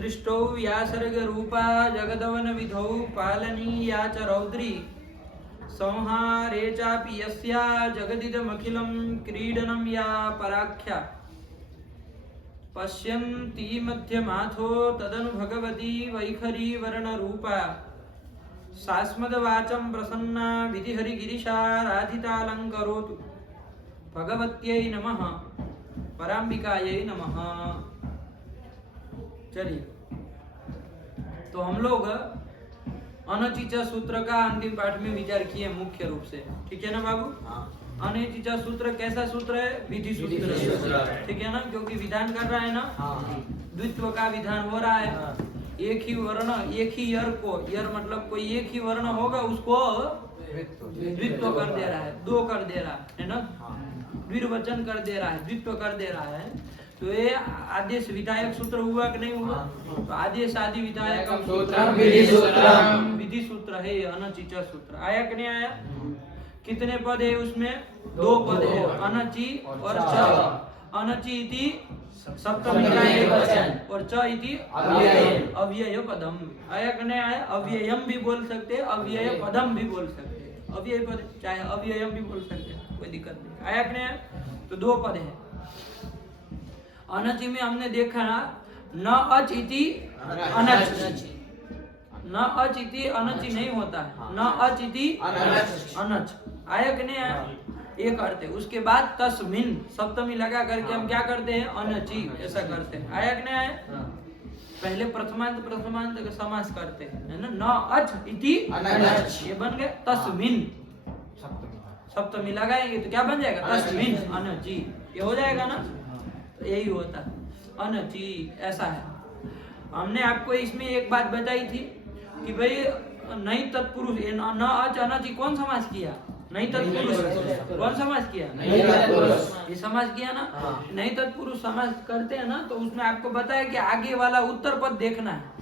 सृष्टौ व्यासर्ग रूपा जगदवन विधौ पालनीया च रौद्री संहारे चापि यस्या जगदिदमखिलं क्रीडनं या पराख्या पश्यन्ति मध्यमाथो तदनु भगवती वैखरी वर्णरूपा सास्मदवाचं प्रसन्ना विधिहरिगिरिशा राधितालङ्करोतु भगवत्यै नमः पराम्बिकायै नमः। चलिए, तो हम लोग अनचिचा सूत्र का अंतिम पाठ में विचार किए मुख्य रूप से, ठीक है ना बाबू? अनचिचा सूत्र कैसा सूत्र है? विधि सूत्र, ठीक है ना? क्योंकि विधान कर रहा है ना, द्वित्व का विधान हो रहा है। एक ही वर्ण, एक ही यर को, यर मतलब कोई एक ही वर्ण होगा उसको द्वित्व कर दे रहा है, दो कर दे रहा है ना, द्विर्वचन कर दे रहा है, द्वित्व कर दे रहा है। तो ये आदेश विधायक सूत्र हुआ कि नहीं हुआ? तो आदेश आदि विधायक विधि सूत्र है ये अनचिचा सूत्र। आया कि नहीं आया? कितने पद है उसमें? दो पद है, अनचि और च। अनचि इति सप्तमी का एक वचन और च इति अव्यय पदम। आया कि नहीं आया? अव्ययम भी बोल सकते हैं, अव्यय पदम भी बोल सकते हैं, अव्यय पद चाहे अव्ययम भी बोल सकते हैं, कोई दिक्कत नहीं। आया कि नहीं आया? तो दो पद है। अनचि में हमने देखा ना, न अच इति अनच, न अच इति अनचि नहीं होता है, न अच इति अनच। आया कि नहीं आया? एक अर्थ है। उसके बाद तस्मिन सप्तमी लगा करके हम क्या करते हैं? अनचि, ऐसा करते हैं। आया कि नहीं आया? पहले प्रथमांत प्रथमांत का समास करते हैं, है ना? न अच इति अनच, ये बन गया तस्मिन। सप्तमी लगाएंगे तो क्या बन जाएगा? तस्मिन अनचि, ये हो जाएगा ना? तो यही होता है, अनचि, ऐसा है। हमने आपको इसमें एक बात बताई थी कि भाई नहीं तत्पुरुष, न अच अनचि कौन समास किया? नहीं तत्पुरुष कौन समास किया? ये समास किया ना। नहीं तत्पुरुष समास करते हैं ना, तो उसमें आपको बताया कि आगे वाला उत्तर पद देखना है,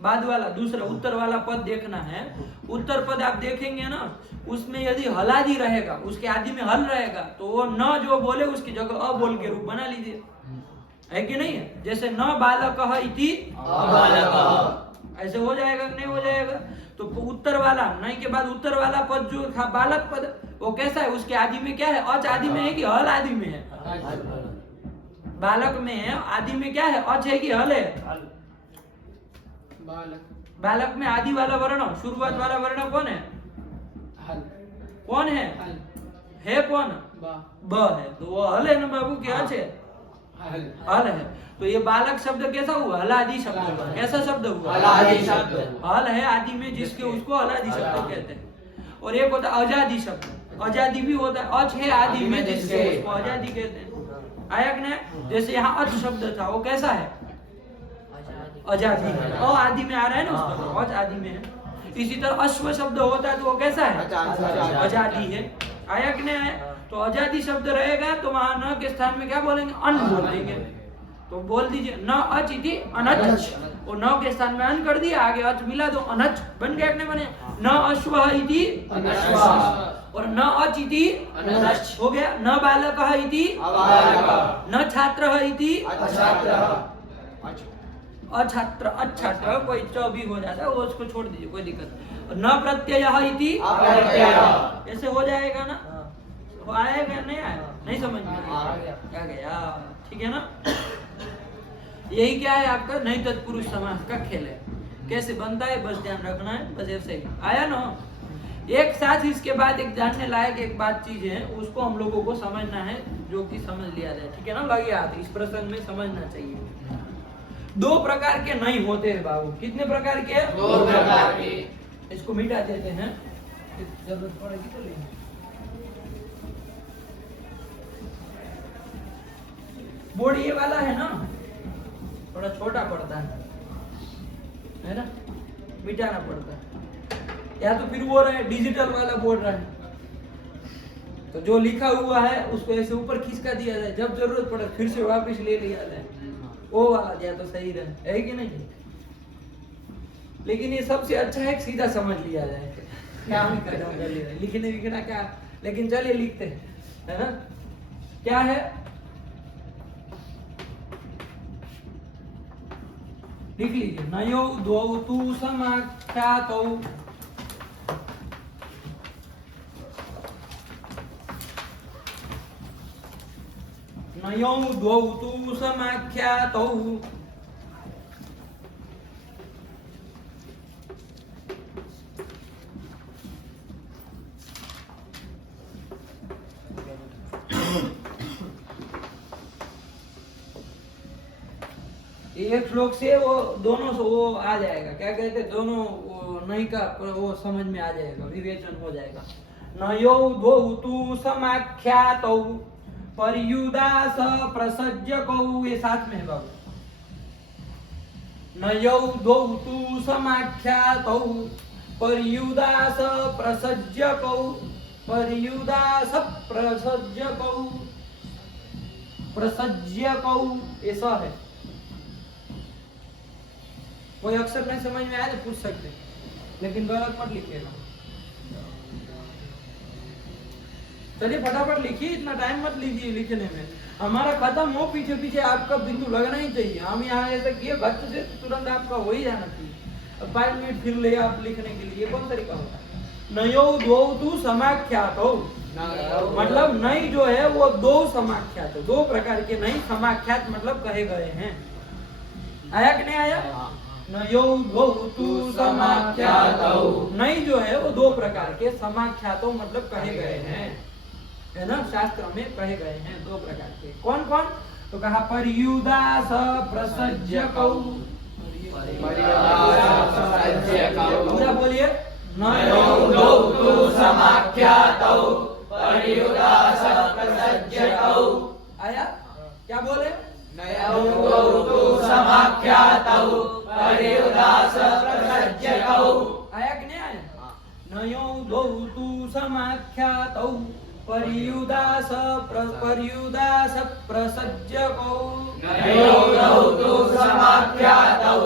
बाद वाला दूसरा उत्तर वाला पद देखना है। उत्तर पद आप देखेंगे ना, उसमें यदि हलादि रहेगा, उसके आदि में हल रहेगा, तो वो न जो बोले उसकी जगह अ बोल के रूप बना लीजिए, है कि नहीं है? जैसे न बालकः इति अबालकः, ऐसे हो जाएगा कि नहीं हो जाएगा? तो उत्तर वाला, नहीं के बाद उत्तर वाला पद जो था बालक पद, वो कैसा है? उसके आदि में क्या है? अच आदि में है कि हल आदि में है? बालक में है, आदि में क्या है? अच है कि हल है? बालक में आदि वाला वर्ण, शुरुआत वाला वर्ण कौन है? कौन है? है कौन? ब है, तो वो हल है ना बाबू, क्या है? हल है। तो ये बालक शब्द कैसा हुआ? हलादि शब्द हुआ। कैसा शब्द हुआ? हलादि शब्द। हल है आदि में जिसके, उसको हलादि शब्द कहते हैं। और एक होता है अजादि शब्द, अजादि भी होता है, अच है आदि में जिसके, उसको अजादि कहते हैं। आया कि नहीं? जैसे यहाँ अच शब्द था, वो कैसा है? अजादि है, अ आदि में आ रहा है ना उसका, अच आदि में है। इसी तरह अश्व शब्द होता है तो वो कैसा है? अजादि है। आया कि नहीं आया? तो अजादि शब्द रहेगा तो वहां न के स्थान में क्या बोलेंगे? अन बोल देंगे। तो बोल दीजिए न अच इति अनच, और न के स्थान में अन कर दिया, आगे अच मिला दो, अनच बन गया कि नहीं बने? न अश्वः इति अनश्वः और न अच इति अनच हो गया। न बालकः इति अबालकः, न छात्रः इति अछात्रः, अछात्र अछात्र, कोई च भी हो जाता है, वो उसको छोड़ दीजिए, कोई दिक्कत नहीं। न प्रत्ययः इति अप्रत्ययः, ऐसे हो जाएगा ना? आएगा नहीं? आया? नहीं समझ में आ गया? ठीक है ना? यही क्या है आपका नहीं तत्पुरुष समास का खेल है। कैसे बनता है बस ध्यान रखना है, बस ऐसे ही आया ना। एक साथ इसके बाद एक जानने लायक एक बात चीज है, उसको हम लोगों को समझना है, जो कि समझ लिया जाए, ठीक है ना? लगे हाथ इस प्रसंग में समझना चाहिए। दो प्रकार के नहीं होते हैं बाबू। कितने प्रकार के? दो प्रकार के। इसको मिटा देते हैं, जरूरत पड़ेगी तो लेंगे। बोर्ड ये वाला है ना, थोड़ा छोटा पड़ता है ना, मिटाना पड़ता है। या तो फिर वो रहे डिजिटल वाला बोर्ड रहे, तो जो लिखा हुआ है उसको ऐसे ऊपर खिसका दिया जाए, जब जरूरत पड़े फिर से वापस ले लिया जाए, वो वाला दिया तो सही रहे, है कि नहीं? लेकिन ये सबसे अच्छा है कि सीधा समझ लिया जाए, क्या हम कर रहे लिखने लिखना क्या, लेकिन चलिए लिखते हैं, है ना? क्या है? लिख लीजिए नयो द्वौ तु समाख्यातौ नयो द्वौ तु समाख्यातौ एक श्लोक से वो दोनों से वो आ जाएगा, क्या कहते हैं, दोनों नहीं का वो समझ में आ जाएगा, विवेचन हो जाएगा। नयो द्वौ तु समाख्यातौ पर्युदास प्रसज्यकौ, ये साथ में है बाबू। नयो द्वौ तु समाख्यातौ पर्युदास प्रसज्यकौ, पर्युदास प्रसज्यकौ, प्रसज्यकौ ऐसा है। कोई अक्षर नहीं समझ में आया तो पूछ सकते, लेकिन गलत मत लिखिएगा। चलिए फटाफट लिखिए, इतना टाइम मत लीजिए लिखने में, हमारा खत्म हो पीछे पीछे आपका बिंदु लगना ही चाहिए। हम यहाँ ऐसा किए घट से तुरंत आपका हो ही जाना चाहिए। अब 5 मिनट फिर ले आप लिखने के लिए, कौन तरीका होता है। नयो द्वौ तु समाख्यातौ, मतलब नई जो है वो दो समाख्यात, दो प्रकार के नई समाख्यात मतलब कहे गए हैं। आया कि नहीं आया। नयो द्वौ तु समाख्यातौ, नई जो है वो दो प्रकार के समाख्यातों मतलब कहे गए हैं, है ना, शास्त्र में कहे गए हैं दो प्रकार के। कौन कौन, तो कहा पर्युदास प्रसज्यकौ, पूरा बोलिए। नयो द्वौ तु समाख्यातौ पर्युदास प्रसज्यकौ। आया, क्या बोले। नयो द्वौ तु समाख्यातौ पर्युदास प्रसज्यकौ। आया कि नहीं आया। नयो द्वौ तु समाख्यातौ पर्युदास पर्युदास प्रसज्यकौ। नयो द्वौ तु समाख्यातौ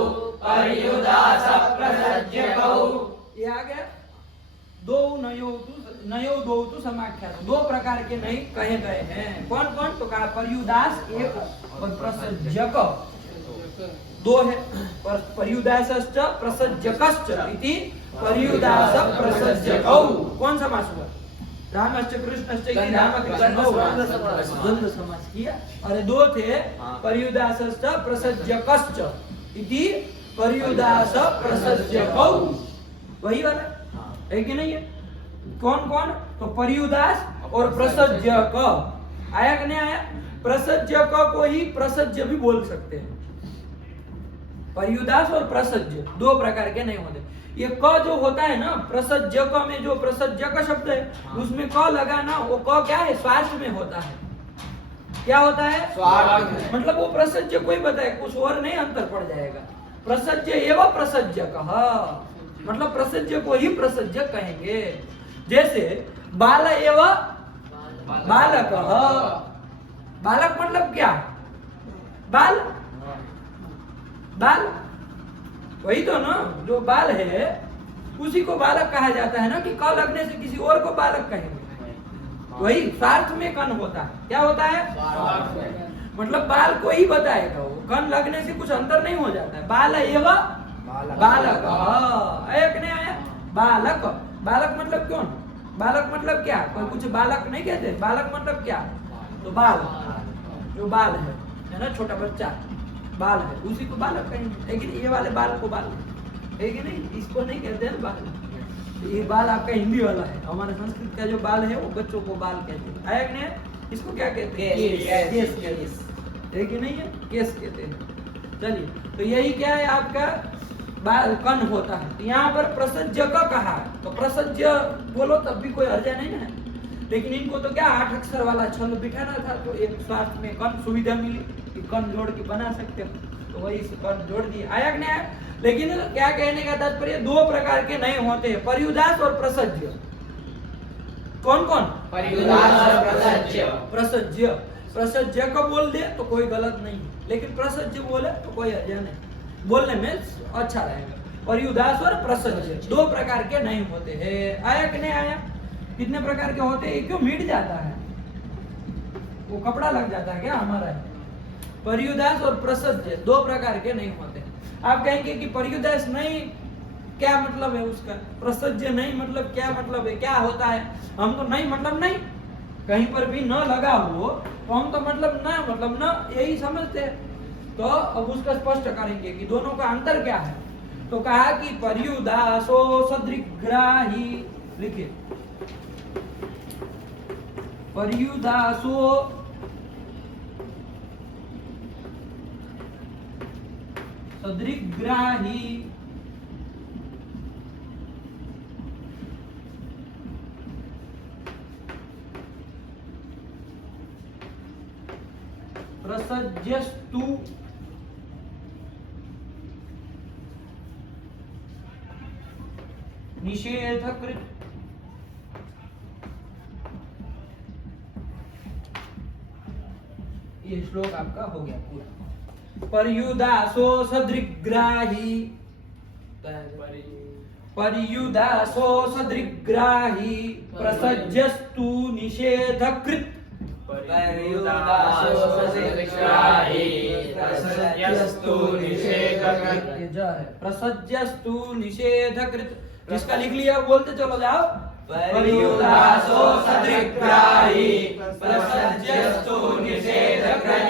पर्युदास प्रसज्यकौ। ये आ गया। दो नयो द्वौ तु समाख्यातौ, दो प्रकार के नई कहे गए हैं। कौन कौन, तो कहा पर्युदास एक और प्रसज्यक दो है। पर्युदासश्च प्रसज्यकश्च इति पर्युदास प्रसज्यकौ। कौन समास हुआ, रामश्च कृष्णश्च इति रामकृष्णौ, द्वंद्व समास किया। और दो थे पर्युदासश्च प्रसज्यकश्च इति पर्युदास प्रसज्यकौ, वही वाला है कि नहीं है। कौन कौन, तो पर्युदास और प्रसज्यक। आया कि नहीं आया। प्रसज्यक को ही प्रसज्य भी बोल सकते हैं। पर्युदास और प्रसज्य दो प्रकार के नहीं होते। ये क जो होता है ना प्रसज्यक में, जो प्रसज्यक शब्द है उसमें क लगा ना, वो क क्या है, स्वार्थ में होता है। क्या होता है, स्वार्थ। मतलब वो प्रसज्य कोई बताए, कुछ और नहीं, अंतर पड़ जाएगा। प्रसज्य एवं प्रसज्यक, मतलब प्रसज्य को ही प्रसज्य कहेंगे। जैसे बाल एवं बालक, बालक मतलब क्या, बाल, बाल वही तो ना, जो बाल है उसी को बालक कहा जाता है ना, कि क लगने से किसी और को बालक कहेंगे। वही स्वार्थ में कन होता है। क्या होता है, मतलब बाल को ही बताएगा, वो कन लगने से कुछ अंतर नहीं हो जाता है। बाल एवं बालक, एक नहीं आया। बालक, बालक मतलब कौन, बालक मतलब क्या, कोई कुछ बालक नहीं कहते। बालक मतलब क्या, तो बाल, जो बाल है ना, छोटा बच्चा बाल है, उसी को बालक कहेंगे। लेकिन ये वाले बाल को बाल है कि नहीं, इसको नहीं कहते हैं बाल। ये बाल आपका हिंदी वाला है, हमारे संस्कृत का जो बाल है वो बच्चों को बाल कहते हैं। आया कि नहीं, इसको क्या कहते हैं, केस, केस है कि नहीं है, केस कहते हैं। चलिए, तो यही क्या है आपका बाल कन होता है। यहाँ पर प्रसज्य का कहा है, तो प्रसज्य बोलो तब भी कोई हर्जा नहीं है। लेकिन इनको तो क्या 8 अक्षर वाला छंद बिठाना था, तो एक स्वार्थ में कन सुविधा मिली कि कन जोड़ के बना सकते हो, तो वही कन जोड़ दिए। आया कि नहीं। लेकिन क्या कहने का तात्पर्य, दो प्रकार के नहीं होते हैं, पर्युदास और प्रसज्य। कौन कौन, पर्युदास और प्रसज्य। प्रसज्य, प्रसज्य को बोल दे तो कोई गलत नहीं, लेकिन प्रसज्य बोले तो कोई हर्जा नहीं, बोलने में अच्छा रहेगा। पर्युदास और प्रसज्य दो प्रकार के नहीं होते हैं। आया कि नहीं आया। कितने प्रकार के होते हैं, क्यों मिट जाता है, वो कपड़ा लग जाता है क्या हमारा। पर्युदास और प्रसज्य दो प्रकार के नहीं होते। आप कहेंगे कि पर्युदास नहीं, क्या मतलब है उसका? प्रसज्य नहीं मतलब क्या मतलब है, क्या होता है? हम तो नहीं मतलब नहीं, कहीं पर भी न लगा हो तो हम तो मतलब न यही समझते हैं। तो अब उसका स्पष्ट करेंगे कि दोनों का अंतर क्या है। तो कहा कि पर्युदासो सदृग्राही, लिखिए पर्युदासो सदृग्राही प्रसज्यस्तु निषेधकृत। ये श्लोक आपका हो गया पूरा। पर्युदासो सदृग्राही, पर्युदासो सदृग्राही प्रसज्यस्तु निषेधकृत। पर्युदासो सदृग्राही प्रसज्यस्तु निषेधकृत। ये जो है प्रसज्यस्तु निषेधकृत, जिसका लिख लिया बोलते चलो जाओ। पर्युदासो सदृग्राही प्रसज्यस्तु निषेधकृत।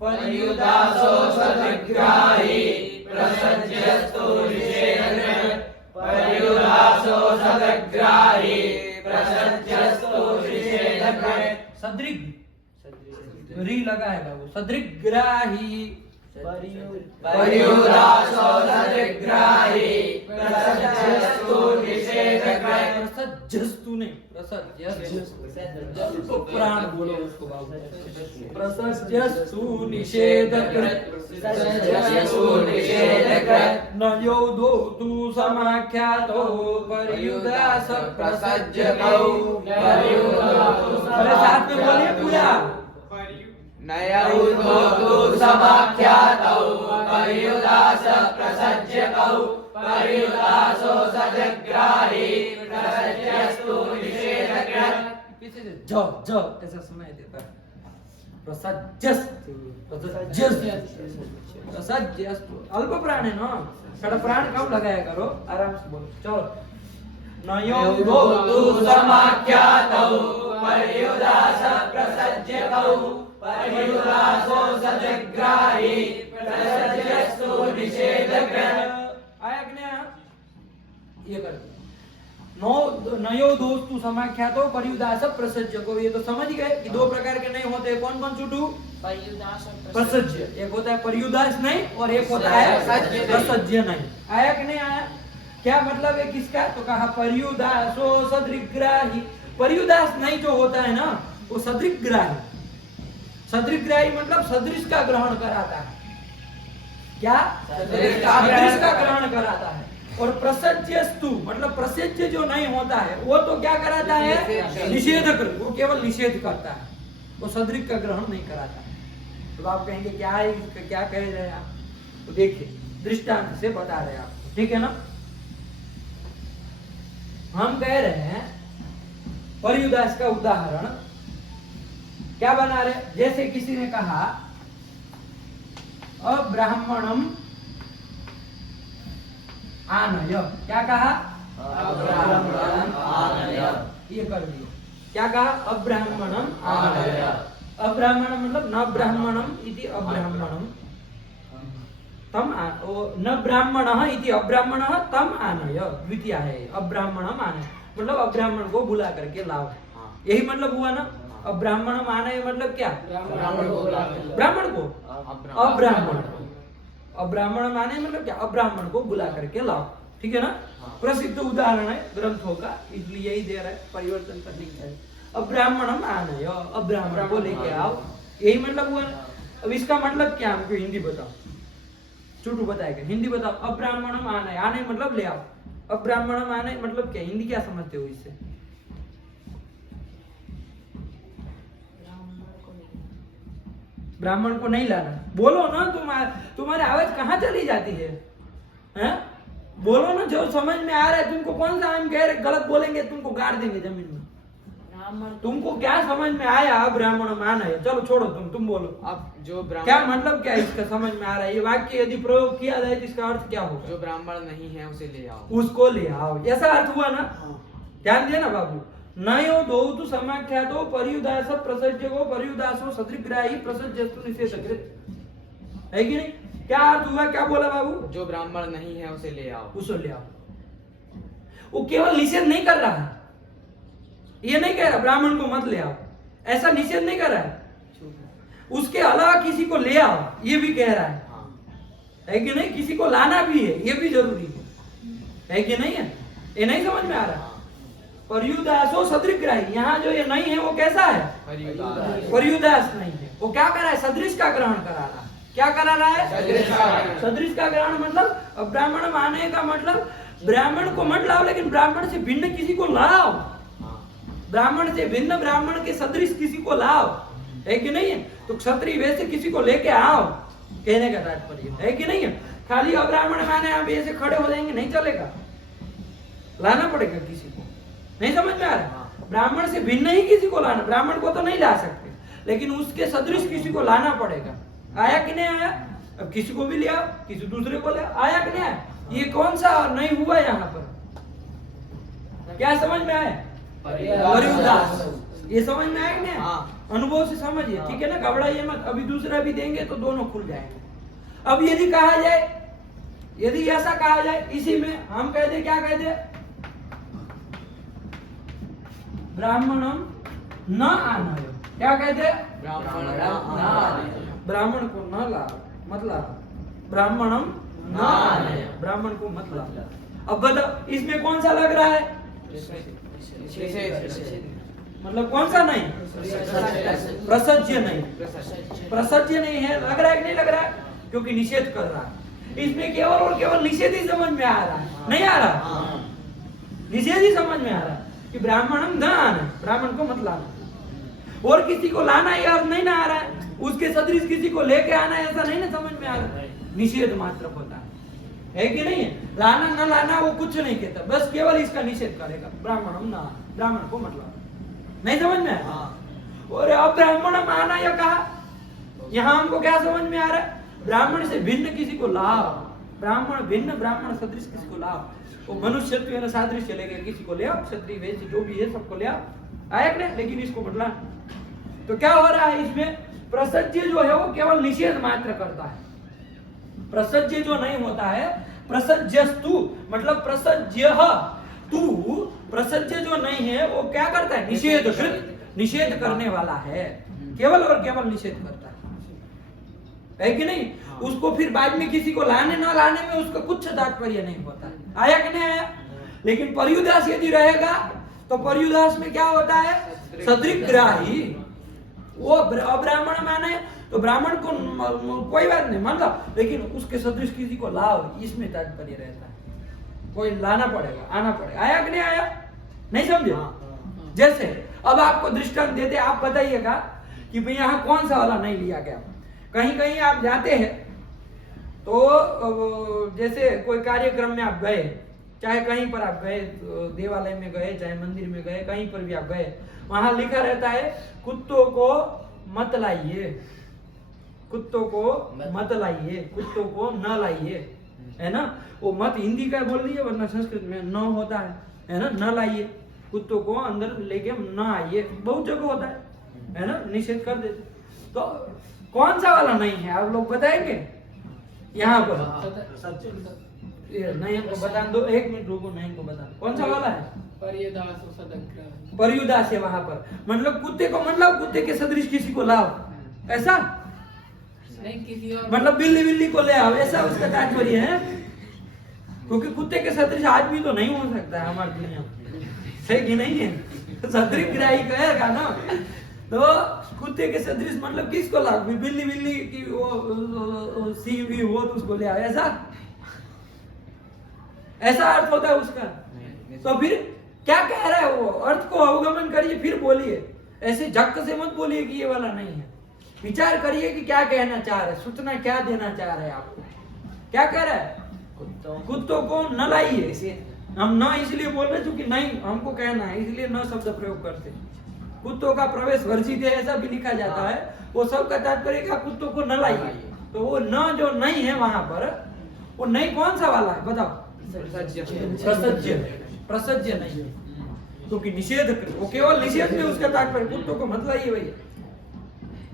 पर्युदासो सदृग्राही प्रसज्यस्तु निषेधकृत। पर्युदासो सदृग्राही प्रसज्यस्तु निषेधकृत। सदृग री लगाएगा वो, सदृग्राही। पर्युदासो सदृग्राही प्रसज्यस्तु निषेधकृत। प्रसज्यस्तु नहीं, प्रसज्यस्तु प्राण बोलो उसको बाबू। प्रसज्यस्तु निषेधकृत, प्रसज्यस्तु निषेधकृत। न योधो तु समाख्यातो पर्युदास प्रसज्यकौ। अरे साथ में बोलिए पूरा। नयौधो तु समाख्यातौ पर्युदास प्रसज्यकौ। पर्युदासो सदृग्राही प्रसज्यस्तु निषेधकृत। पीछे से ज ज ऐसा सुनाई देता है। प्रसज्यस्तु, प्रसज्यस्तु अल्प प्राण है ना, थोड़ा प्राण कम लगाया करो, आराम से बोलो। चलो नयोधो तु समाख्यातौ पर्युदास प्रसज्यकौ। पर्युदासो सदृग्राही प्रसज्यस्तु निषेधकृत। आया कि नहीं आया? ये कर नयो दोस्तु समाख्यातो पर्युदास प्रसज्यको। ये तो समझ गए कि दो प्रकार के नहीं होते। कौन कौन छुटू? पर्युदास प्रसज्य, एक होता है पर्युदास नहीं और एक होता है प्रसज्य नहीं। आया कि नहीं आया? क्या मतलब है किसका? तो कहा पर्युदासो सदृग्राही। पर्युदास नहीं जो होता है ना वो सदृग्राही। सदृग्राही मतलब सदृश का ग्रहण कराता है। क्या? सदृश का ग्रहण कराता है। और प्रसज्यस्तु मतलब प्रसज्य जो नहीं होता है वो तो क्या कराता है? निषेध कर, वो केवल निषेध करता है, वो सदृश का ग्रहण नहीं कराता है। तो आप कहेंगे क्या है इसका, क्या कह रहे हैं आप? तो देखिए दृष्टांत से बता रहे हैं आपको, ठीक है ना। हम कह रहे हैं पर्युदास का उदाहरण क्या बना रहे? जैसे किसी ने कहा अब्राह्मणम आनय। क्या कहा? अब्राह्मणम आनय। ये कर दिया। क्या कहा? अब्राह्मणम आनय। अब्राह्मणम मतलब न ब्राह्मणम इति अब्राह्मणम तम न ब्राह्मणः इति अब्राह्मणः तम आनय। द्वितीय है अब्राह्मणम आनय मतलब अब्राह्मण को बुला करके लाओ। यही मतलब हुआ ना। अब्राह्मणम आनय मतलब क्या? ब्राह्मण को। अब्राह्मण, अब्राह्मण माने मतलब क्या? अब्राह्मण को बुला करके लाओ, ठीक है ना। प्रसिद्ध उदाहरण है ग्रंथों का, इसलिए यही दे रहा है, परिवर्तन करने का है। अब्राह्मणम आनय, अब्राह्मण को लेके आओ, यही मतलब हुआ ना। अब इसका मतलब क्या? हमको हिंदी बताओ। चुटू बताएगा, हिंदी बताओ। अब्राह्मणम आनय, आनय मतलब ले आओ। अब्राह्मणम आनय मतलब क्या? हिंदी क्या समझते हो इससे? ब्राह्मण को नहीं लाना। बोलो ना, तुम्हारी आवाज कहाँ चली जाती है? हैं? बोलो ना, जो समझ में आ रहा है तुमको। कौन सा हम कह रहे गलत बोलेंगे तुमको गाड़ देंगे जमीन में। तुमको क्या समझ में आया ब्राह्मण मान है? चलो छोड़ो, तुम बोलो। अब जो ब्राह्मण, क्या मतलब क्या इसका समझ में आ रहा है? ये वाक्य यदि प्रयोग किया जाए तो इसका अर्थ क्या होगा? जो ब्राह्मण नहीं है उसे ले आओ। उसको ले आओ, ऐसा अर्थ हुआ ना? ध्यान दिया ना बाबू। नयो दो तो समाख्यातो पर्युदास प्रसज्जको पर्युदासो सदृग्राही प्रसज्जस्तु निषेधकृत, है कि नहीं? क्या अर्थ हुआ? क्या बोला बाबू? जो ब्राह्मण नहीं है उसे ले आओ। उसको ले आओ। वो केवल निषेध नहीं कर रहा है, ये नहीं कह रहा ब्राह्मण को मत ले आओ, ऐसा निषेध नहीं कर रहा है। उसके अलावा किसी को ले आओ ये भी कह रहा है कि नहीं? किसी को लाना भी है, ये भी जरूरी है कि नहीं है? ये नहीं समझ में आ रहा? पर्युदासो सदृग्राही, यहाँ जो ये नहीं है वो कैसा है? पर्युदास नहीं है। वो क्या कर रहा है? सदृश का ग्रहण करा रहा है। क्या करा रहा है? सदृश का ग्रहण। मतलब ब्राह्मण माने का मतलब ब्राह्मण को मत लाओ, लेकिन ब्राह्मण से भिन्न किसी को लाओ। ब्राह्मण से भिन्न, ब्राह्मण के सदृश किसी को लाओ, है कि नहीं है? तो क्षत्रिय वैसे किसी को लेके आओ, कहने का तात्पर्य है कि नहीं है? खाली अब्राह्मण माने आप ऐसे खड़े हो जाएंगे नहीं चलेगा, लाना पड़ेगा किसी को। नहीं समझ में आ रहा? ब्राह्मण से भिन्न ही किसी को लाना, ब्राह्मण को तो नहीं ला सकते, लेकिन उसके सदृश किसी को लाना पड़ेगा। आया कि नहीं आया? अब किसी को भी ले आओ, किसी दूसरे को ले आओ। आया कि नहीं आया? ये कौन सा नहीं हुआ यहाँ पर? क्या समझ में आया? पर्युदास। ये समझ में आया कि नहीं? अनुभव से समझिए, ठीक है ना? घबराइए मत, अभी दूसरा भी देंगे तो दोनों खुल जाएंगे। अब यदि कहा जाए, यदि ऐसा कहा जाए, इसी में हम कह दे, क्या कह दे? ब्राह्मणम न आनायो। क्या कहते? ब्राह्मण को न ला, मतलब ब्राह्मणम न आनायो, ब्राह्मण को मत ला। अब बताओ इसमें कौन सा लग रहा है? मतलब कौन सा नहीं? प्रसज्य नहीं। प्रसज्य नहीं है, लग रहा है कि नहीं लग रहा है? क्योंकि निषेध कर रहा है। इसमें केवल और केवल निषेध ही समझ में आ रहा है, नहीं आ रहा? निषेध ही समझ में आ रहा है कि ब्राह्मणम न आना, ब्राह्मण को मत लाना। और किसी को लाना ये अर्थ नहीं ना आ रहा है, उसके सदृश किसी को लेके आना ऐसा नहीं ना समझ में आ रहा है। निषेध मात्र होता है कि नहीं है? लाना न लाना वो कुछ नहीं कहता, बस केवल इसका निषेध करेगा। ब्राह्मणम न आना, ब्राह्मण को मत लाना। नहीं समझ में आया? और अब ब्राह्मणम आना यह कहा, यहाँ हमको क्या समझ में आ रहा है? ब्राह्मण से भिन्न किसी को लाओ, ब्राह्मण भिन्न, ब्राह्मण सदृश किसी को लाओ। वो मनुष्य सादृश्य लेके किसी को ले आओ, क्षत्रिय वैश्य जो भी है सबको ले आओ। आया कि नहीं? लेकिन इसको बदला। तो क्या हो रहा है इसमें? प्रसज्य जो है वो केवल निषेध मात्र करता है। प्रसज्य जो नहीं होता है, प्रसज्यस्तु मतलब प्रसज्य तू, प्रसज्य जो नहीं है वो क्या करता है? निषेध, निषेध करने वाला है, केवल और केवल निषेध करता है कि नहीं? उसको फिर बाद में किसी को लाने ना लाने में उसका कुछ तात्पर्य नहीं होता। आया कि नहीं आया? लेकिन पर्युदास यदि रहेगा तो पर्युदास में क्या होता है? सदृग्राही। वो अब्राह्मण माने तो ब्राह्मण को कोई बात नहीं मान लो, लेकिन उसके सदृश किसी को लाओ, इसमें तात्पर्य रहता है। कोई लाना पड़ेगा, आना पड़ेगा। आया कि नहीं आया? नहीं समझे? जैसे अब आपको दृष्टांत देते, आप बताइएगा कि भाई यहाँ कौन सा वाला नहीं लिया गया। कहीं कहीं आप जाते हैं तो जैसे कोई कार्यक्रम में आप गए, चाहे कहीं पर आप गए, देवालय में गए, चाहे मंदिर में गए, कहीं पर भी आप गए, वहां लिखा रहता है कुत्तों को मत लाइए, कुत्तों को मत लाइए, कुत्तों को न लाइए, है ना? वो मत हिंदी का बोल दिए, वरना संस्कृत में न होता है ना? न लाइए, कुत्तों को अंदर लेके न आइए, बहुत जगह होता है ना? निषेध कर देते। तो कौन सा वाला नहीं है आप लोग बताएंगे? यहाँ पर नहीं को बता दो, 1 मिनट रुको, नहीं को बता, कौन सा वाला है? पर्युदास है वहां पर, मतलब कुत्ते को मतलब कुत्ते के सदृश किसी को लाओ, ऐसा नहीं? किसी और मतलब बिल्ली बिल्ली को ले आओ, ऐसा उसका तात्पर्य है? क्योंकि कुत्ते के सदृश आदमी तो नहीं हो सकता है हमारी दुनिया में, है कि नहीं है? सदृग्राही कहेगा ना, तो कुत्ते के सदृश मतलब किसको लाओ? बिल्ली बिल्ली की वो सी भी हो तो उसको ले आओ, ऐसा अर्थ होता है उसका। तो फिर क्या कह रहा है वो? अर्थ को अवगमन करिए, फिर बोलिए, ऐसे झक से मत बोलिए कि ये वाला नहीं है। विचार करिए कि क्या कहना चाह रहे, सूचना क्या देना चाह रहे हैं आपको। क्या कह रहा है? कुत्तों को न लाइए। हम न इसलिए बोल रहे क्योंकि नहीं हमको कहना है, इसलिए न शब्द प्रयोग करते, कुत्तों का प्रवेश वर्जित है ऐसा भी लिखा जाता है। वो सब का तात्पर्य क्या, कुत्तों को न लाइए। तो वो न जो नहीं है वहां पर, वो नहीं कौन सा वाला है बताओ? प्रसज्य। प्रसज्य नहीं है क्योंकि निषेध, वो केवल निषेध में उसका तात्पर्य, कुत्तों को मत लाइए भैया।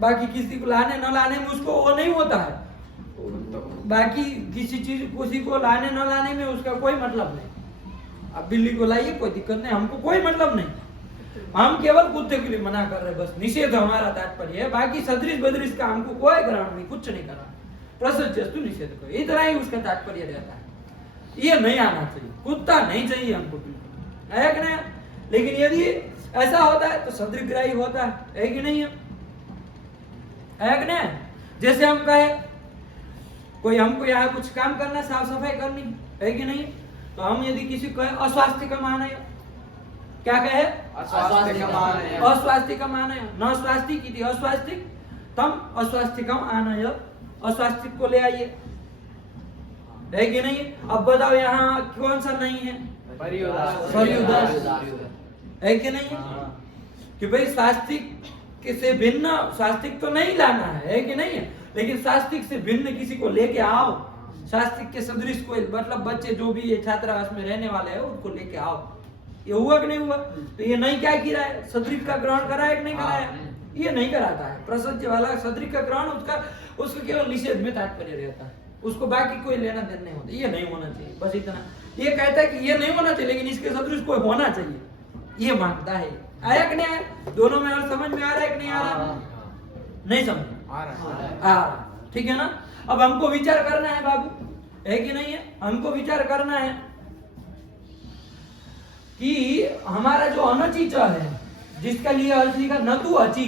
बाकी किसी को लाने न लाने में उसको वो नहीं होता है, बाकी किसी चीज किसी को लाने न लाने में उसका कोई मतलब नहीं। अब बिल्ली को लाइए कोई दिक्कत नहीं, हमको कोई मतलब नहीं, हम केवल कुत्ते के लिए मना कर रहे हैं, बस निषेध हमारा तात्पर्य है। बाकी सदृश बदृश का हमको कोई ग्रहण नहीं, कुछ नहीं करना। प्रसज्यस्तु निषेध करो, इतना ही उसका तात्पर्य रहता है। ये नहीं आना चाहिए, कुत्ता नहीं चाहिए हमको, है कि नहीं? लेकिन यदि ऐसा होता है तो सदृग्राही होता है कि नहीं? है कि नहीं? जैसे हम कहे कोई हमको यहाँ कुछ काम करना, साफ सफाई करनी है कि नहीं, तो हम यदि किसी को कहे अस्वास्थ्यकम आनय, क्या कहे? अस्वास्थ्यकम आनय, न स्वास्तिक इति अस्वास्तिक तम अस्वास्थ्यकम आनय, अस्वास्तिक को ले आइए, है कि नहीं? अब बताओ यहाँ कौन सा नहीं है? पर्युदास, है कि नहीं? कि भाई स्वास्तिक से भिन्न, स्वास्तिक तो नहीं लाना है कि नहीं है, लेकिन स्वास्तिक से भिन्न किसी को लेके आओ, स्वास्तिक के सदृश कोई, मतलब बच्चे जो भी ये छात्रावास में रहने वाले हैं उनको लेके आओ। ये हुआ कि नहीं हुआ? तो ये नहीं क्या किया है, सदृश का ग्रहण करा है कि नहीं कराया? ये नहीं कराता है। प्रसज्य वाला सदृश का ग्रहण उसका केवल निषेध में तात्पर्य रहता है, उसको बाकी कोई लेना देना नहीं होता। ये नहीं होना चाहिए, बस इतना। ये कहता है कि ये नहीं होना चाहिए लेकिन इसके सदृश कोई होना चाहिए, ये मानता है। आया कि नहीं आया? दोनों में और समझ में आ रहा है कि नहीं आ रहा? नहीं समझ आ रहा, ठीक है ना? अब हमको विचार करना है बाबू, है कि नहीं है? हमको विचार करना है कि हमारा जो अनचि च है, जिसका लिए अर्थ लिखा न तू अची,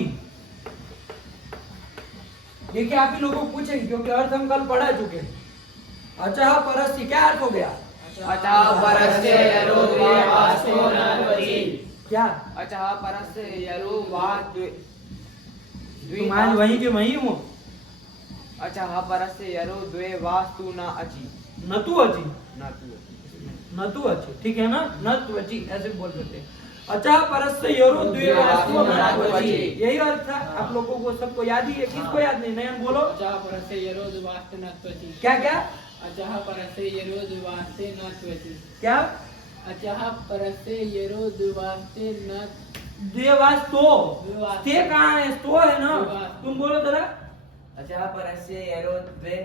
देखिए आप ही लोगों को पूछेंगे क्योंकि अर्थ हम कल पढ़ा चुके। अचः परस्य क्या अर्थ हो गया? अचः परस्य यरो द्वे वास्तो न त्वचि। क्या? अचः परस्य यरो वा द्वे, तुम आज वहीं के वहीं हो। अचः परस्य यरो द्वे वास्तु न अचि, न तू अची, न तु न तू अची, ठीक है ना? न त्वचि ऐसे बोल सकते हैं। अचः परस्य यरो द्वे वास्तो न त्वचि, यही अर्थ था। आप लोगों को सबको याद ही है, किसको याद नहीं? नयन बोलो। अचः परस्य यरो द्वास्ते न त्वचि। क्या क्या? अचः परस्य यरो द्वास्ते न त्वचि। क्या? अचः परस्य यरो द्वास्ते न द्वेवास्तो, ते कहाँ है? स्तो है ना? तुम बोलो जरा। अचः परस्य यरो द्वे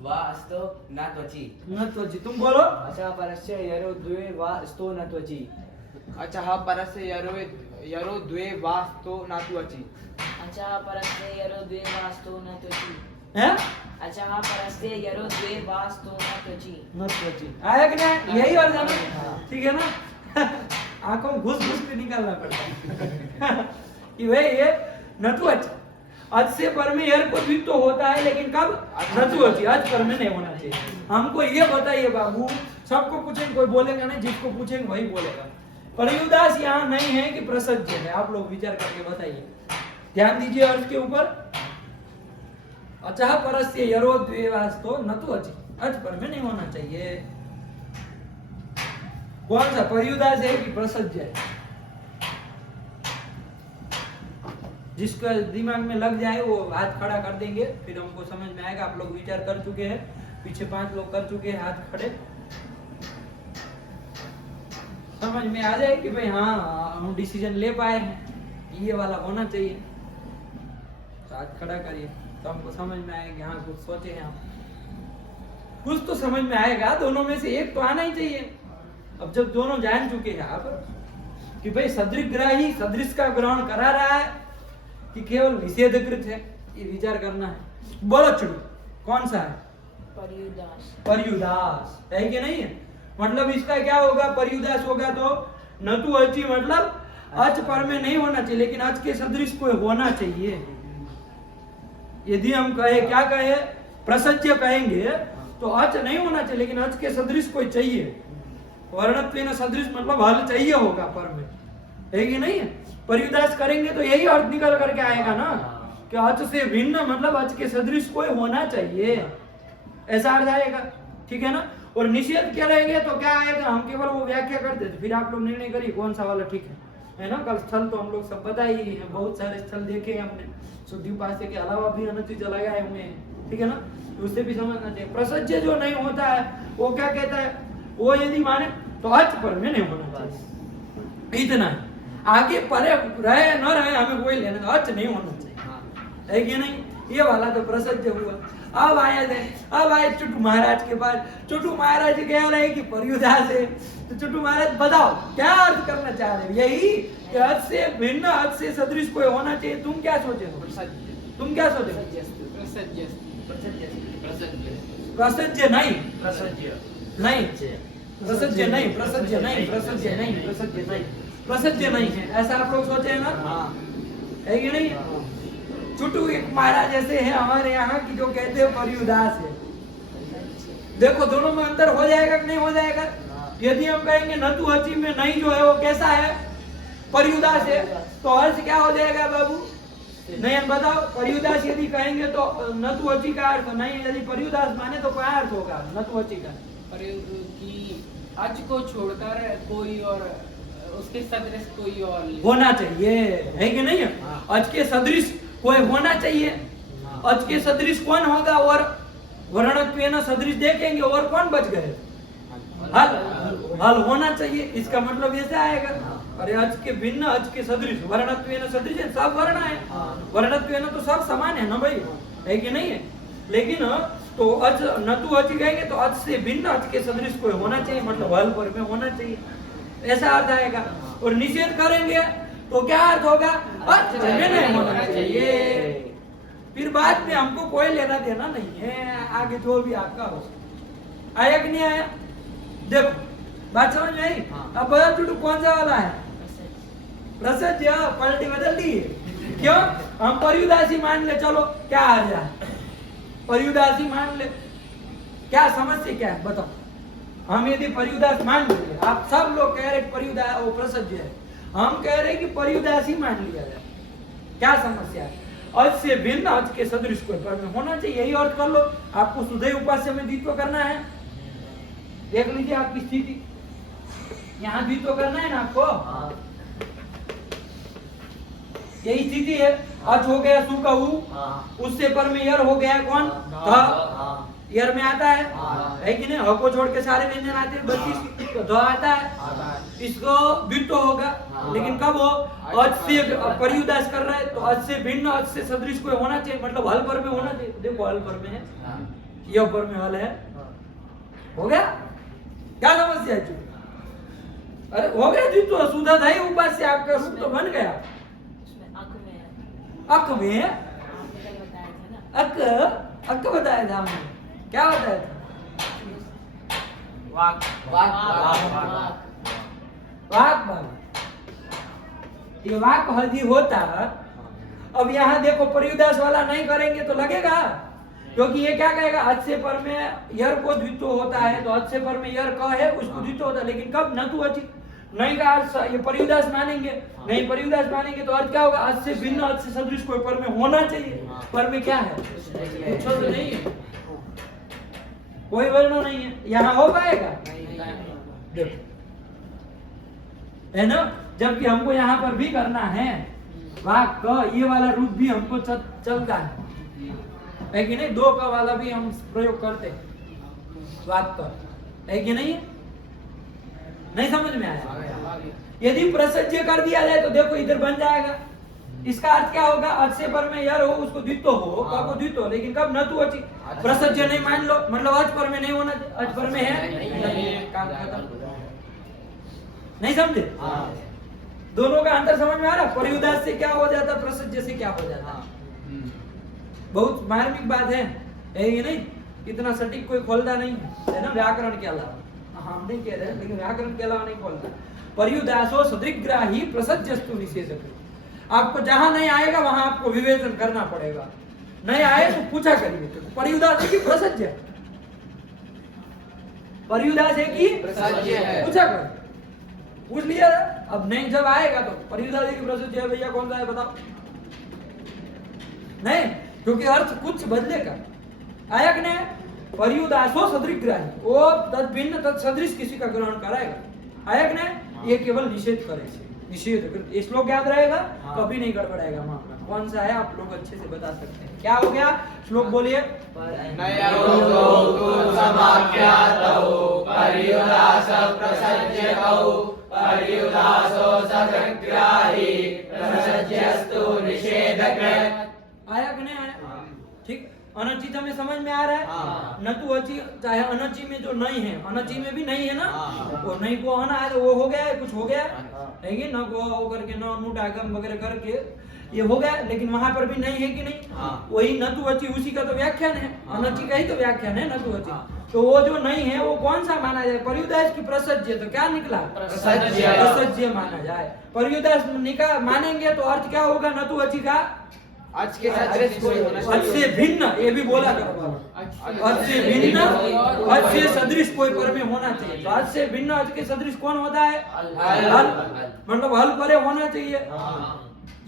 वास्तो न त्वचि। न त्वचि, तुम बोलो। अचः परस्य यरो द्वे वास्तो न त्वचि। अचः परस्य यरो द्वे वास्तो न त्वचि। अचः परस्य यरो द्वे वास्तो न त्वचि। हैं? अचः परस्य यरो द्वे वास्तो न त्वचि। न त्वचि आया कि नहीं? यही अर्थ है ना? ठीक है ना? आंखों में घुस घुस के निकालना पड़ता है कि भाई ये न तू अच, अच से पर में यर को द्वित्व तो होता है, लेकिन कब? न तू अच, अच पर में नहीं होना चाहिए। हमको ये बताइए बाबू, सबको पूछेंगे, कोई बोलेगा नहीं, जिसको पूछेंगे वही बोलेगा। पर्युदास यहाँ नहीं है कि प्रसज्य है? आप लोग विचार करके बताइए, ध्यान दीजिए अर्थ के ऊपर। अचः परस्य यरो द्वे वास्तो न तू अच, अच पर में नहीं होना चाहिए। कौन सा? पर्युदास है कि प्रसज्य है? जिसका दिमाग में लग जाए वो हाथ खड़ा कर देंगे, फिर हमको समझ में आएगा। आप लोग विचार कर चुके हैं, पीछे 5 लोग कर चुके हैं हाथ खड़े, समझ में आ जाए कि भाई हाँ हम डिसीजन ले पाए हैं, ये वाला होना चाहिए। तो हाथ खड़ा करिए तो हमको समझ में आएगा। हाँ कुछ सोचे हैं आप, कुछ तो समझ में आएगा। दोनों में से एक तो आना ही चाहिए। अब जब दोनों जान चुके हैं आप कि भाई सदृग्राही सदृश का ग्रहण करा रहा है कि केवल निषेधकृत है, ये विचार करना है। बोलो चुड़ू, कौन सा है? पर्युदास। पर्युदास है कि नहीं है? मतलब इसका क्या होगा? पर्युदास होगा तो न तू अचि, मतलब अच पर में नहीं होना चाहिए, लेकिन अच के सदृश कोई होना चाहिए। यदि हम कहे, क्या कहे, प्रसज्य कहेंगे तो अच नहीं होना चाहिए, लेकिन अच के सदृश कोई चाहिए। वर्णत्वेन सदृश मतलब हल चाहिए होगा पर में, है कि नहीं है? पर्युदास करेंगे तो यही अर्थ निकल करके आएगा ना कि अच से भिन्न मतलब अच के सदृश कोई होना चाहिए, ऐसा अर्थ आएगा। ठीक है ना? और निषेध क्या रहेंगे तो क्या आएगा? हम केवल वो व्याख्या करते थे, फिर आप लोग निर्णय करिए कौन सा वाला ठीक है। है ना। कल स्थल तो हम लोग सब बता ही हैं, बहुत सारे स्थल देखे हैं हमने, शुद्धिपास्य के अलावा भी अनंत चीज लगाए हुए हैं, ठीक है ना। तो उससे भी समझना चाहिए। प्रसज्य जो नहीं होता है वो क्या कहता है, वो यदि माने तो अच पर में नहीं होना चाहिए, इतना है। आगे परे रहे न रहे हमें कोई लेना देना, अच नहीं होना चाहिए, है कि नहीं। ये वाला तो प्रसज्य हुआ। अब आए चुटू महाराज के पास। चुटू महाराज कह रहे कि पर्युदास है, तो चुटू महाराज बताओ क्या अर्थ करना चाह रहे हो। यही कि हद से भिन्न, हद से सदृश कोई होना चाहिए। तुम क्या सोचे हो, तुम क्या सोचे हो? प्रसज्य प्रसज्य नहीं, प्रसज्य नहीं प्रसज्य नहीं, प्रसज्य नहीं, प्रसज्य नहीं, प्रसज्य नहीं, प्रसज्य नहीं है, ऐसा आप लोग सोचे हैं ना, है कि नहीं। चुटू एक महाराज ऐसे हैं हमारे यहाँ की जो कहते हैं पर्युदास है। देखो दोनों में अंतर हो जाएगा कि नहीं हो जाएगा। यदि हम कहेंगे नतु हची में नहीं जो है वो कैसा है, पर्युदास है, तो अर्थ क्या हो जाएगा बाबू, नहीं बताओ। पर्युदास यदि कहेंगे तो नतु हची का अर्थ नहीं, यदि पर्युदास माने तो क्या अर्थ होगा नतु हची का। कि अच को छोड़कर कोई और उसके सदृश कोई और होना चाहिए, है कि नहीं। अच के सदृश कोई होना चाहिए। अच के सदृश कौन होगा, और वर्णत्वेन सदृश देखेंगे और कौन बच गए, हल, हल होना चाहिए। इसका मतलब ऐसा आएगा। अरे अच के भिन्न, अच के सदृश, वर्णत्वेन सदृश है, सब वर्ण है, वर्णत्वेन तो सब समान है ना भाई, है कि नहीं है। लेकिन तो अच नतु अच कहेंगे तो अच से भिन्न, अच के सदृश कोई होना चाहिए, मतलब हल पर में होना चाहिए, ऐसा अर्थ आएगा। और निषेध करेंगे तो क्या अर्थ होगा, अच में नहीं होना चाहिए। फिर बाद में हमको कोई लेना देना नहीं है, आगे जो भी आपका हो। आया कि नहीं आया, देखो बात समझ में आई। अब बता टुटू कौन सा वाला है, प्रसज्य। पलटी बदल दी, क्यों, हम पर्युदासी मान ले, चलो क्या आ जाए, पर्युदासी मान ले, क्या समस्या क्या है बताओ। हम यदि पर्युदास मान ले, आप सब लोग कह रहे पर्युदास वो प्रसज्य है, हम कह रहे कि पर्युदासी मान लिया जाए, क्या समस्या है। अच से भिन्न, अच के सदृश कोई पर में होना चाहिए, यही अर्थ कर लो। आपको सुधे उपास्य में द्वित्व करना है, देख लीजिए आपकी स्थिति, यहाँ द्वित्व करना है ना आपको, यही स्थिति है। अच हो गया सु का उ, उससे पर में यर हो गया कौन, ध, यर में आता है कि नहीं। ह को छोड़ के सारे व्यंजन आते हैं, 32 तो ध आता है, इसको द्वित्व होगा। लेकिन कब हो, अच से पर्युदास कर रहा है तो अच से भिन्न, अच से सदृश कोई होना चाहिए, मतलब हल पर में होना चाहिए। देखो हल पर में है, यह पर में हल है, हो गया, क्या समस्या है। अरे हो गया द्वित्व, सुधा था ही उपास्य, आपका रूप तो बन गया। अक में अक बताया था हमने, क्या बताया था, वाक ये वाक हल्दी होता। अब यहाँ देखो पर्युदास वाला नहीं करेंगे तो लगेगा, क्योंकि ये क्या कहेगा, अच से पर में यर को द्वित्व होता है, तो अच से पर में यर क है उसको द्वित्व होता है। लेकिन कब नतु अच नहीं का अर्थ ये पर्युदास मानेंगे, नहीं पर्युदास मानेंगे तो अर्थ क्या होगा, अच से भिन्न, अच से सदृश कोई पर में होना चाहिए। पर में क्या है, कुछ तो नहीं है, कोई वर्ण नहीं है, यहाँ हो पाएगा, देखो है ना। जबकि हमको यहाँ पर भी करना है, वाक क ये वाला रूप भी हमको चलता है कि नहीं। दो का वाला भी हम प्रयोग करते वाक का, है कि नहीं, नहीं समझ में आया। यदि प्रसज्य कर दिया जाए तो देखो इधर बन जाएगा। इसका अर्थ क्या होगा, अच से पर में यर हो उसको द्वित्व हो, क को द्वित्व हो, लेकिन कब नतु अचि, प्रसज्य नहीं मान लो, मतलब अच पर में नहीं होना, अच पर में है, काम खत्म। नहीं समझे, दोनों का अंतर समझ में आ रहा। पर्युदास से क्या हो जाता, प्रसज्य से क्या हो जाता। बहुत मार्मिक बात है ये नहीं, इतना सटीक कोई खोलता नहीं है ना व्याकरण के अलावा। हम नहीं कह रहे लेकिन व्याकरण के अलावा नहीं खोलता। पर्युदासो सदृग्राही प्रसज्यस्तु निषेधक। आपको जहां नहीं आएगा वहां आपको विवेचन करना पड़ेगा, नहीं आए तो पूछा करिए, तो पर्युदास है कि प्रसज्य, पर्युदास है कि प्रसज्य है, पूछा कर, पूछ लिया। अब नहीं जब आएगा तो पर्युदास है कि प्रसज्य है, भैया कौन सा है बताओ, नहीं, क्योंकि अर्थ कुछ बदलेगा। आया कि नहीं, पर्युदासो सदृग्राही, वो तद भिन्न तद सदृश किसी का ग्रहण कराएगा। आया कि नहीं, ये केवल निषेध करे, निषेध कृत। ये श्लोक याद रहेगा, हाँ। कभी नहीं गड़बड़ाएगा मामला। कौन सा है आप लोग अच्छे से बता सकते हैं। क्या हो गया श्लोक बोलिए। नयरोगौ समाख्यातौ पर्युदास प्रसज्यकौ पर्युदासो सदग्राही प्रसज्यस्तु निषेधकृत्। आया कि नहीं आया? ठीक। अनची में समझ में आ रहा है। हाँ। न तो अची चाहे अनची में जो नहीं है, अनची में भी नहीं है ना, हाँ। वो नहीं को आना है तो वो हो गया है, कुछ हो गया है हाँ। है कि न को हो करके न नूट आगम वगैरह करके ये हो गया, लेकिन वहां पर भी नहीं है कि नहीं। हाँ। वही न तो अची उसी का तो व्याख्यान है, हाँ। अनची का ही तो व्याख्यान है न तो अची। हाँ। तो वो जो नहीं है वो कौन सा माना जाए? पर्युदास की प्रसज्य, तो क्या निकला? प्रसज्य। प्रसज्य माना जाए। पर्युदास निका मानेंगे तो अर्थ क्या होगा? न तो अची का आज के सदृश कोई होना हद से भिन्न, ये भी बोला करो। हद से भिन्न, हद से सदृश कोई पर में होना चाहिए। तो हद से भिन्न, हद के सदृश कौन होता है? हल। मतलब हल परे होना चाहिए।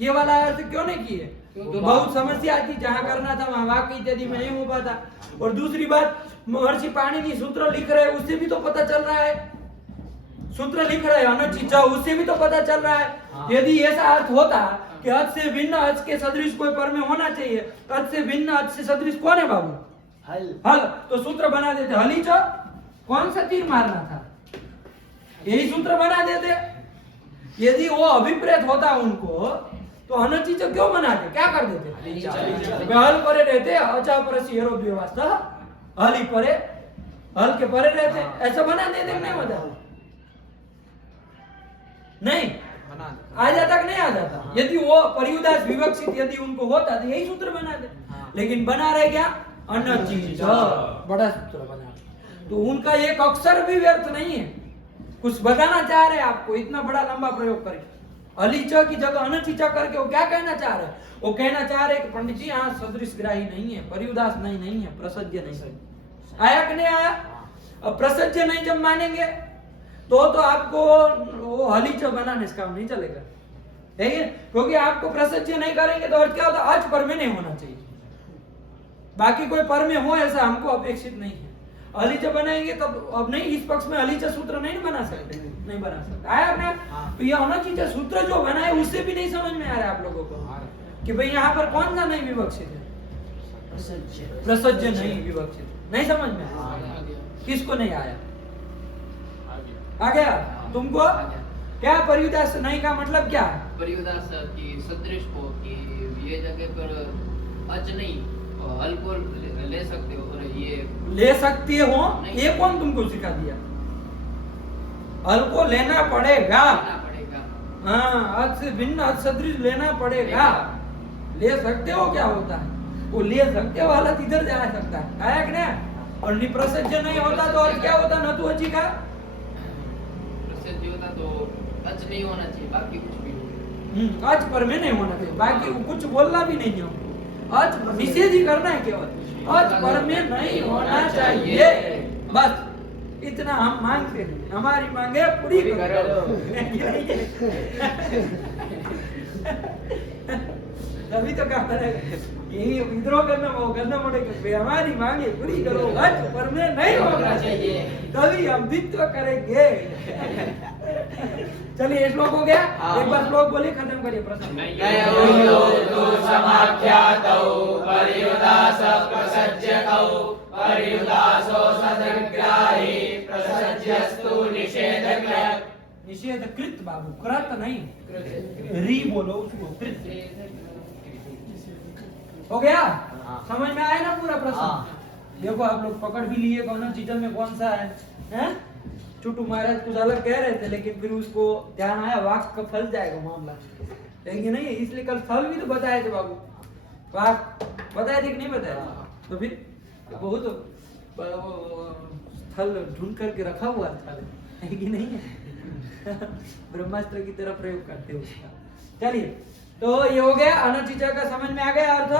ये वाला अर्थ क्यों नहीं किए? तो बहुत समस्या आती, जहाँ करना था वहाँ वाक्य इत्यादि में नहीं हो पाता। और दूसरी बात, महर्षि पाणिनि सूत्र लिख रहे हैं, उससे भी तो पता चल रहा है, सूत्र लिख रहे हैं अनचित, उससे भी तो पता चल रहा है। यदि ऐसा अर्थ होता कि हद से भिन्न, हद के सदृश कोई पर में होना चाहिए, हद से भिन्न, हद से सदृश कौन है बाबू? हल। हल। तो सूत्र बना देते हली च, कौन सा तीर मारना था? यही सूत्र बना देते। यदि वो अभिप्रेत होता उनको तो अनचित क्यों बनाते? क्या कर देते? हल परे रहते, अचा परसी हेरो व्यवस्था, हल ही परे, हल के परे रहते, ऐसा बना देते। नहीं बता नहीं आ जाता कि नहीं आ जाता? यदि वो पर्युदास विवक्षित यदि उनको होता तो यही सूत्र बना दे। लेकिन बना रहे क्या? अनचित, बड़ा सूत्र बना। तो उनका एक अक्षर भी व्यर्थ नहीं है, कुछ बताना चाह रहे हैं आपको, इतना बड़ा लंबा प्रयोग करके। अलीच की जगह अनचित करके वो क्या कहना चाह रहे हैं? वो कहना चाह रहे कि पंडित जी यहाँ सदृश ग्राही नहीं है, पर्युदास नहीं है, प्रसज्य नहीं है। आया कि नहीं आया? अब प्रसज्य नहीं जब मानेंगे तो आपको वो हलीच बनाने से काम नहीं चलेगा, है कि? क्योंकि आपको प्रसज्य नहीं करेंगे तो और क्या होता? अच पर में नहीं होना चाहिए, बाकी कोई पर में हो ऐसा हमको अपेक्षित नहीं है। हलीच बनाएंगे तब अब नहीं, इस पक्ष में हलीच सूत्र नहीं बना सकते, नहीं बना सकते। आया आपने? तो ये अनचित सूत्र जो बनाए उससे भी नहीं समझ में आ रहा है आप लोगों को कि भाई यहाँ पर कौन सा नहीं विवक्षित है? प्रसज्य नहीं विवक्षित, नहीं समझ में आया? किसको नहीं आया? आ गया तुमको? क्या पर्युदास नहीं का मतलब क्या है? पर्युदास की सदृश को कि ये जगह पर अच नहीं हल को ले सकते हो, और ये ले सकते हो, ये कौन तुमको सिखा दिया? हल को लेना पड़ेगा, लेना पड़ेगा। हाँ, अच से भिन्न, अच सदृश लेना पड़ेगा। ले सकते हो क्या होता है? वो ले सकते हो हालत इधर जा सकता है, आया कि नहीं? और निप्रसज्य नहीं होता तो और क्या होता? न तो अची का प्रसिद्ध होता तो अच नहीं होना चाहिए, बाकी कुछ भी हो। आज पर में नहीं होना चाहिए, बाकी कुछ बोलना भी नहीं है, आज निषेध ही करना है केवल। आज पर में नहीं होना चाहिए, बस इतना हम मांगते हैं। हमारी मांगे पूरी करो। तभी तो कहा यही विद्रोह करना वो करना पड़ेगा, हमारी मांगे पूरी करो, आज पर में नहीं होना चाहिए, तभी हम द्वित्व करेंगे। चलिए श्लोक हो गया, एक बार श्लोक बोलिए, खत्म करिए प्रश्न। नयरोगौ समाख्यातौ पर्युदास प्रसज्यकौ पर्युदासो सदग्राही प्रसज्यस्तु निषेधकृत्। निषेध कृत बाबू, कृत नहीं, री बोलो उसको, कृत। हो गया? समझ में आया ना पूरा प्रश्न? देखो आप लोग पकड़ भी लिए कौन चीज में कौन सा है, हैं? चुटू महाराज कुछ अलग कह रहे थे, लेकिन फिर उसको ध्यान आया वाक का फल जाएगा मामला, लेकिन नहीं, इसलिए कल फल भी तो बताए थे बाबू, वाक बताए थे कि नहीं बताए? तो फिर बहुत स्थल ढूंढ करके रखा हुआ स्थल है कि नहीं? ब्रह्मास्त्र की तरह प्रयोग करते हैं उसका। चलिए, तो ये हो गया अनचित का, समझ में आ गया अर्थ?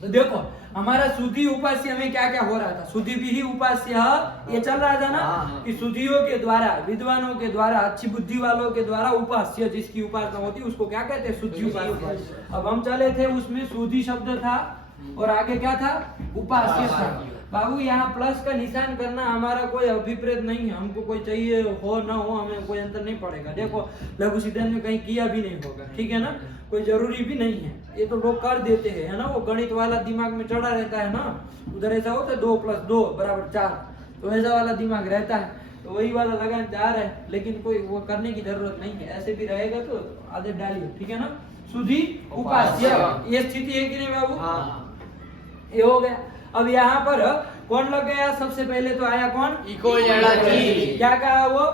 तो देखो हमारा सुधी उपास्य में क्या क्या हो रहा था। सुधी भी ही उपास्य ये चल रहा था ना, कि सुधियों के द्वारा, विद्वानों के द्वारा, अच्छी बुद्धि वालों के द्वारा उपास्य, जिसकी उपासना होती है उसको क्या कहते हैं? सुधी उपास्य। अब हम चले थे उसमें सुधी शब्द था और आगे क्या था? उपास्य था। बाबू यहाँ प्लस का निशान करना हमारा कोई अभिप्रेत नहीं है, हमको कोई चाहिए हो ना हो हमें कोई अंतर नहीं पड़ेगा। देखो लघु सिद्धांत में कहीं किया भी नहीं होगा, ठीक है ना, कोई जरूरी भी नहीं है, ये तो लोग कर देते हैं, है ना, वो गणित वाला दिमाग में चढ़ा रहता है ना, उधर ऐसा होता है 2 + 2 = 4, तो ऐसा वाला दिमाग रहता है, तो वही वाला लगान जा रहा है, लेकिन कोई वो करने की जरूरत नहीं है, ऐसे भी रहेगा तो आदत डालिए, ठीक है ना। सुधी उपास्य, ये स्थिति है कि नहीं बाबू, ये हो गया। अब यहाँ पर कौन लग गया, सबसे पहले तो आया कौन, इको यणचि। क्या कहा वो,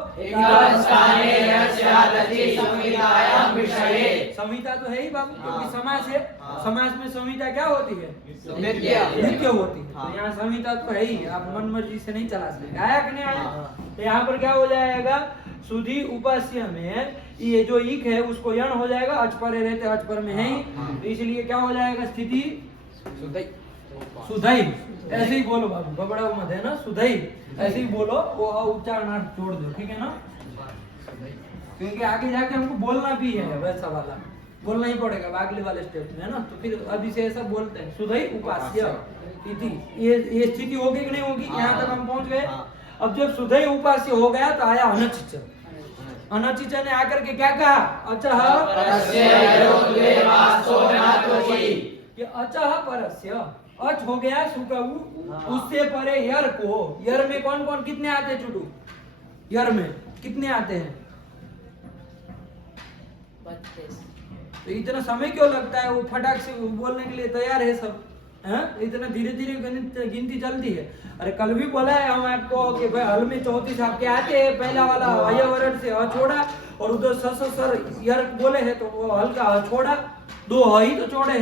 संहिता तो है ही बाबू, क्योंकि समास है, समास में संहिता क्या होती है, नित्य होती है, तो यहाँ संहिता तो है ही, आप मन मर्जी से नहीं चला सकते। आया कि नहीं आया, तो यहाँ पर क्या हो जाएगा, सुधी उपास्य में ये जो इक है उसको यण हो जाएगा, अचपरे रहते अचपर में है ही, तो इसलिए क्या हो जाएगा, स्थिति सुधई, ऐसे ही बोलो बाबू, बबड़ा मत है ना, सुधई ऐसे ही बोलो, वो उच्चारण छोड़ दो, ठीक है ना, क्योंकि आगे जाके हमको बोलना भी है, वैसा वाला बोलना ही पड़ेगा अगले वाले स्टेप में, है ना, तो फिर अभी से ऐसा बोलते हैं, सुधई उपास्य इति, ये स्थिति होगी कि नहीं होगी, यहाँ तक हम पहुंच गए। अब जब सुधई उपास्य हो गया तो आया अनचिच, अनचिच ने आकर के क्या कहा, अचह अचह परस्य, अच हो गया सुकऊ, उससे परे यर को, यर में कौन कौन कितने आते हैं चुटू, यर में कितने आते हैं, 32। तो इतना समय क्यों लगता है, वो फटाक से बोलने के लिए तैयार है सब, हैं, इतना धीरे धीरे गिनती चलती है। अरे कल भी बोला है हम आपको कि भाई हल में 34 आपके आते हैं, पहला वाला अयवरण से अ छोड़ा और उधर सर यर बोले हैं तो वो हल का अ छोड़ा, 2 ह ही तो छोड़े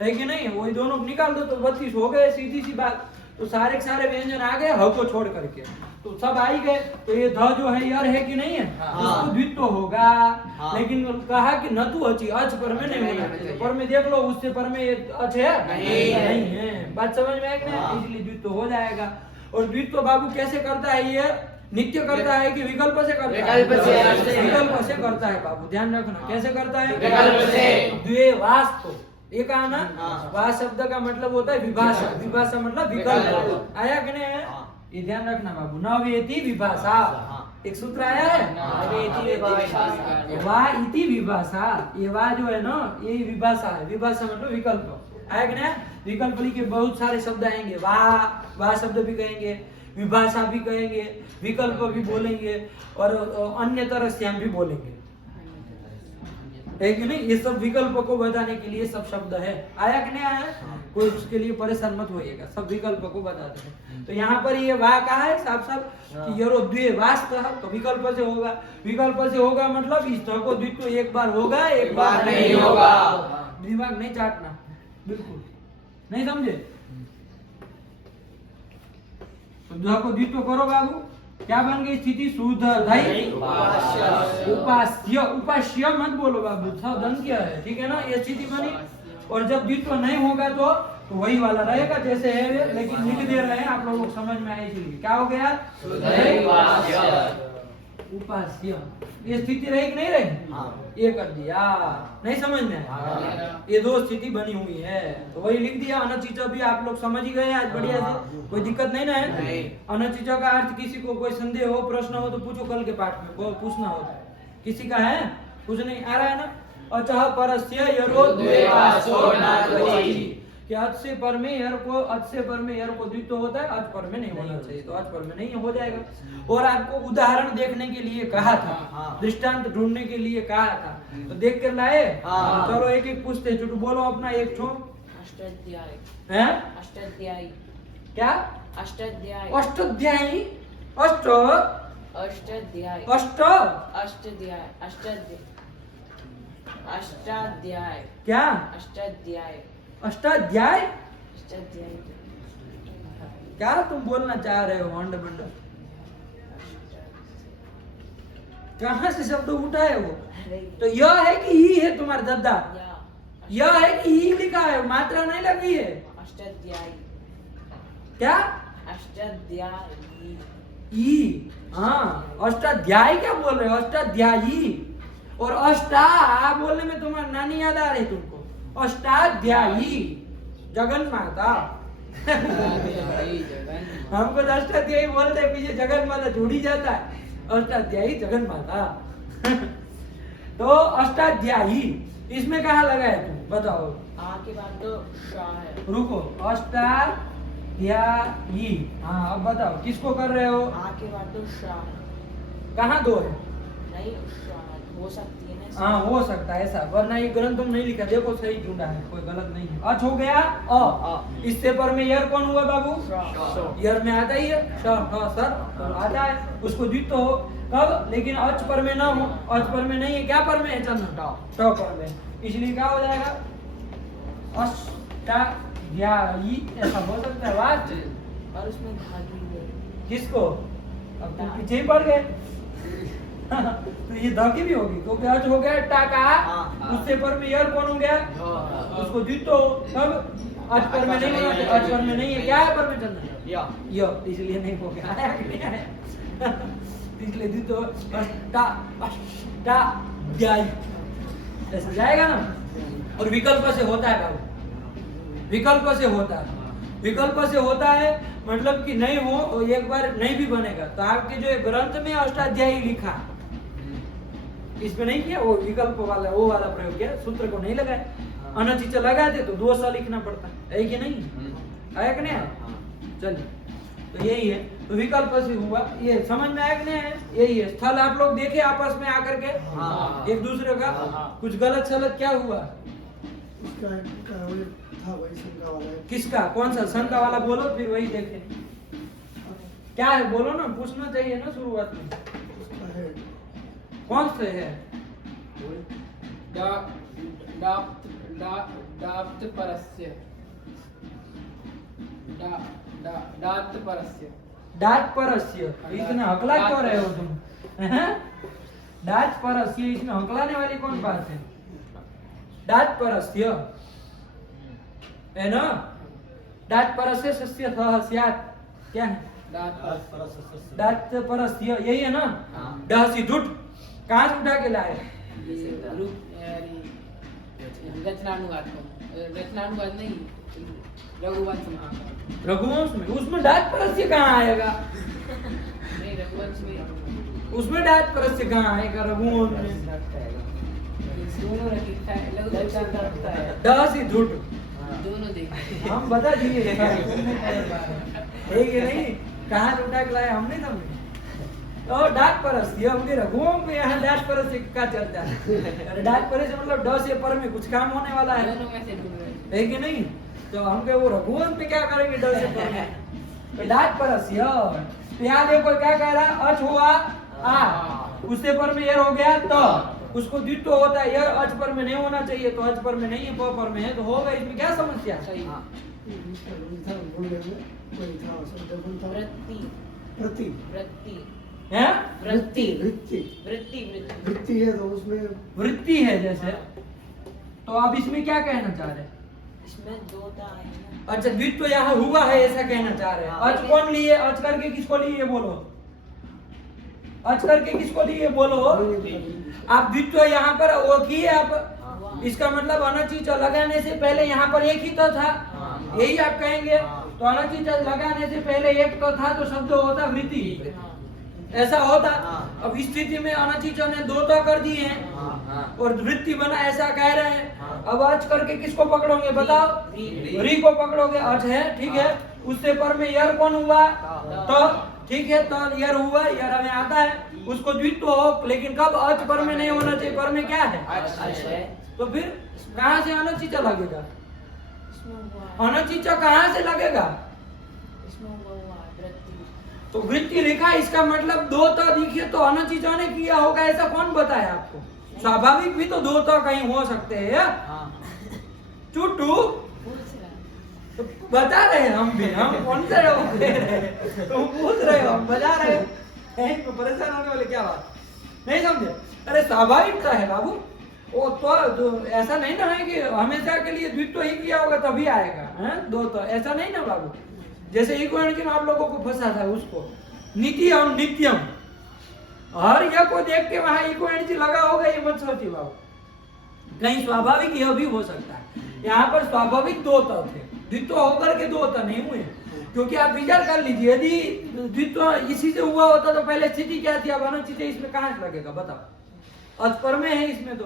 है कि नहीं, वही दोनों निकाल दो तो 32 हो गए, सीधी सी बात। तो सारे के सारे व्यंजन आ गए ह को छोड़ करके, तो सब आ ही गए, तो ये ध जो है यर है कि नहीं है, उसको द्वित्व होगा, लेकिन कहा कि न तू अची, अच पर में नहीं होगा, पर में देख लो उससे पर में अच है नहीं है, बात समझ में आएगी ना, इसलिए द्वित्व हो जाएगा। और द्वित्व बाबू कैसे करता है, ये नित्य करता है कि विकल्प से करता है, विकल्प से करता है बाबू, ध्यान रखना, कैसे करता है, विकल्प से। द्वेवास्तो, ये कहा ना, वास शब्द का मतलब होता है विभाषा, विभाषा मतलब विकल्प, आया कि नहीं है, ये ध्यान रखना बाबू, न वेति विभाषा, एक सूत्र आया है, वा इति विभाषा, ये वा जो है ना ये विभाषा है, विभाषा मतलब विकल्प, आया कि नहीं, विकल्प के बहुत सारे शब्द आएंगे, वा शब्द भी कहेंगे, विभाषा भी कहेंगे, विकल्प भी बोलेंगे और अन्य तरह से हम भी बोलेंगे, है कि नहीं, ये सब विकल्प को बताने के लिए सब शब्द है, आया कि नहीं आया, कोई उसके लिए परेशान मत होइएगा, सब विकल्प को बताते हैं। तो यहाँ पर ये वाह कहा है साफ साफ कि यरो द्वे वास्तव, तो विकल्प से होगा, विकल्प से होगा मतलब इस तरह को द्वित्व एक बार होगा एक बार नहीं होगा, दिमाग नहीं चाटना, बिल्कुल नहीं समझे, तो को द्वित्व करो बाबू, क्या बन गई स्थिति, सुधई उपास्य, उपास्य मत बोलो बाबू, दंत क्या है, ठीक है ना, ये स्थिति बनी। और जब द्वित्व नहीं होगा तो वही वाला रहेगा जैसे है, लेकिन लिख दे रहे हैं आप लोगों को समझ में आए इसलिए, क्या हो गया, उपास्य, ये स्थिति रही कि नहीं रही, ये कर दिया, नहीं समझ में, ये 2 स्थिति बनी हुई है, तो वही लिख दिया। अनचिचा भी आप लोग समझ ही गए आज बढ़िया से, कोई दिक्कत नहीं ना है। अनचिचा का अर्थ किसी को कोई संदेह हो, प्रश्न हो तो पूछो, कल के पाठ में पूछना हो, किसी का है, कुछ नहीं आ रहा है ना, अचह परस्य यरो द्वेवासो नात्वचि, कि अच से पर में यर को, अच से पर में यर को द्वित्व होता है, अच पर में नहीं होना चाहिए, तो अच पर में नहीं हो जाएगा। और आपको उदाहरण देखने के लिए कहा था, दृष्टांत ढूंढने के लिए कहा था, तो देख कर लाए, चलो एक एक पूछते, चुटू बोलो अपना एक छो, अष्टाध्यायी, हैं, अष्टाध्यायी, क्या, अष्टाध्यायी, अष्टाध्यायी, अष्ट, अष्टाध्यायी, अष्ट, अष्टाध्यायी, अष्टाध्यायी, अष्टाध्याय, क्या, अष्टाध्याय, अष्टाध्याय, अष्टाध्याय, क्या तुम बोलना चाह रहे हो, अंड बंड, कहाँ से शब्द उठा है वो, तो यह है कि ई है तुम्हारा दद्दा, यह है कि ई लिखा है, मात्रा नहीं लगी है, अष्टाध्यायी, क्या, अष्टाध्यायी, ई, हाँ, अष्टाध्यायी क्या बोल रहे हो, अष्टाध्यायी, और अष्टा बोलने में तुम्हारी नानी याद आ रही तुमको, अष्टाध्यायी, जगन माता, अष्टाध्यायी जगन हमको तो अष्टाध्यायी बोलते हैं, पीछे जगन माता जुड़ी जाता है, अष्टाध्यायी जगन माता। तो अष्टाध्यायी इसमें कहाँ लगा है तुम बताओ? आ के बाद तो शा है। रुको, अष्टाध्यायी, हाँ अब बताओ किसको कर रहे हो? आ के बाद तो शा है। कहाँ दो है? नहीं शा हो सकती है ना। हाँ हो सकता है ऐसा, वरना ये ग्रंथ में नहीं लिखा, देखो सही ढूंढा है, कोई गलत नहीं है। अच हो गया अ, इससे पर में यर कौन हुआ बाबू? यर में आता ही है सर, तो आता है, उसको द्वित्व हो कब, लेकिन अच पर में ना हो, अच पर में नहीं है, क्या पर में है चंद्र? ट पर में, इसलिए क्या हो जाएगा? अष्टाध्यायी ऐसा हो सकता है बात। और उसमें धागी है। किसको? अब तुम पीछे ही पड़ गए। तो ये धागी भी होगी, क्योंकि अच हो गया टाका, उससे पर में यर कौन हो गया? उसको द्वित्व हो कब? अच पर में नहीं होना, अच पर में नहीं है, क्या है पर में चंद्र? य, इसलिए नहीं हो गया, आया कि नहीं आया? इसलिए द्वित्व अष्टाध्यायी ऐसे जाएगा ना। और विकल्प से होता है बाबू, विकल्प से होता है, विकल्प से होता है मतलब कि नहीं हो, एक बार नहीं भी बनेगा। तो आपके जो ग्रंथ में अष्टाध्यायी लिखा, इसमें नहीं किया, वो विकल्प वाला वो वाला प्रयोग किया, सूत्र को नहीं लगाया, अनचिच लगाते तो दोष लिखना पड़ता है कि नहीं? आया कि नहीं आया? चलिए, तो यही है, तो विकल्प से हुआ, ये समझ में आया कि नहीं आया? यही है। स्थल आप लोग देखे आपस में आकर के एक दूसरे का, कुछ गलत सलत क्या हुआ? था वही शंका वाला है। किसका? कौन सा शंका वाला बोलो, फिर वही देखें क्या है, बोलो ना, पूछना चाहिए ना शुरुआत में। उसका है कौन से है? डाप्त परस्य डाप्त परस्य डाच परस्य, इतना हकला क्यों रहे हो तुम? हैं? डाच परस्य, इसमें हकलाने वाली कौन बात है? डाच परस्य है ना, डाच परस्य सस्य सह स्यात्, क्या है? डाच परस्य, यही है ना? डहसी जुट, कहाँ से उठा के लाए? रचनानुवाद नहीं, रघुवंश में। रघुवंश में, उसमें डाच परस्य कहाँ आएगा? नहीं, रघुवंश में उसमें डाच परस्य कहाँ आएगा? रघुवंश में दोनों रखता है, डहसी जुट, दोनों देखते हम बता दिए है कि नहीं, कहाँ से उठा के लाए हम नहीं समझे। तो डाक परस, ये उनके रघुओं में यहाँ डाक परस का चलता है। अरे डाक परस मतलब ड से पर में कुछ काम होने वाला है, दोनों में से ढूंढ रहे हैं। है कि नहीं? तो हम के वो रघुओं पे क्या करेंगे ड से पर में? तो डाक परस ये, तो यहाँ देखो क्या कह रहा है, अच हुआ आ, उससे पर में यर हो गया तो, उसको द्वित्व होता है, यर अच पर में नहीं होना चाहिए, तो अच पर में नहीं है, प पर में है, तो होगा, इसमें क्या समस्या? सही। था बोलने में कोई था शब्द था वृत्ति प्रति वृत्ति है? वृत्ति वृत्ति वृत्ति वृत्ति वृत्ति है तो उसमें वृत्ति है जैसे, तो आप इसमें क्या कहना चाह रहे हैं? इसमें दो ता है ना। अच्छा, द्वित्व यहाँ हुआ है ऐसा कहना चाह रहे हैं। अच कौन लिए? अच करके किसको लिए बोलो? अच करके किसको लिए बोलो? आप द्वित्व यहाँ पर वो किए आप, इसका मतलब अनचिच लगाने से पहले यहाँ पर एक ही तो था, यही आप कहेंगे। तो अनचिच लगाने से पहले एक तो था, तो शब्द होता वृत्ति, ऐसा होता। अब इस स्थिति में अनचिच ने दो तो कर दिए हैं और वृत्ति बना, ऐसा कह रहे हैं। अब अच करके किसको पकड़ोगे बताओ? री को पकड़ोगे, अच है ठीक है, उससे पर में यर कौन हुआ? तो ठीक है, तो यर हुआ, यर हमें आता है, उसको द्वित्व हो, लेकिन कब? अच पर में नहीं होना चाहिए, पर में क्या है? तो फिर कहाँ से अनचिचा लगेगा? इसमें हुआ अनचिचा कहाँ से लगेगा? इसमें हुआ वृत्ति। तो वृत्ति लिखा, इसका मतलब दो तो दिखे, तो अनचिचा ने किया होगा, ऐसा कौन बताया आपको? स्वाभाविक भी तो दो तो कहीं हो सकते हैं। चुटू तो बता रहे हैं हम भी, हम कौन से तुम पूछ रहे हो, हम बता रहे हैं, परेशान होने वाले क्या बात? नहीं समझे? अरे स्वाभाविकता है बाबू, वो तो ऐसा नहीं ना है कि हमेशा के लिए द्वित्व ही किया होगा तभी आएगा, हैं? दो तो ऐसा नहीं ना बाबू। जैसे इको एनर्जी में आप लोगों को फंसा था, उसको नित्यम नित्यम, हर यह को देख के वहां इको एनर्जी लगा होगा, ये मत सोचिए बाबू। कहीं स्वाभाविक यह भी हो सकता है, यहाँ पर स्वाभाविक दो तो थे, द्वित्व होकर के दो तो नहीं हुए, क्योंकि आप विचार कर लीजिए, यदि द्वित्व इसी से हुआ होता तो पहले स्थिति क्या थी, अब अनुचित है, इसमें कहां से लगेगा बताओ, अचपर में है इसमें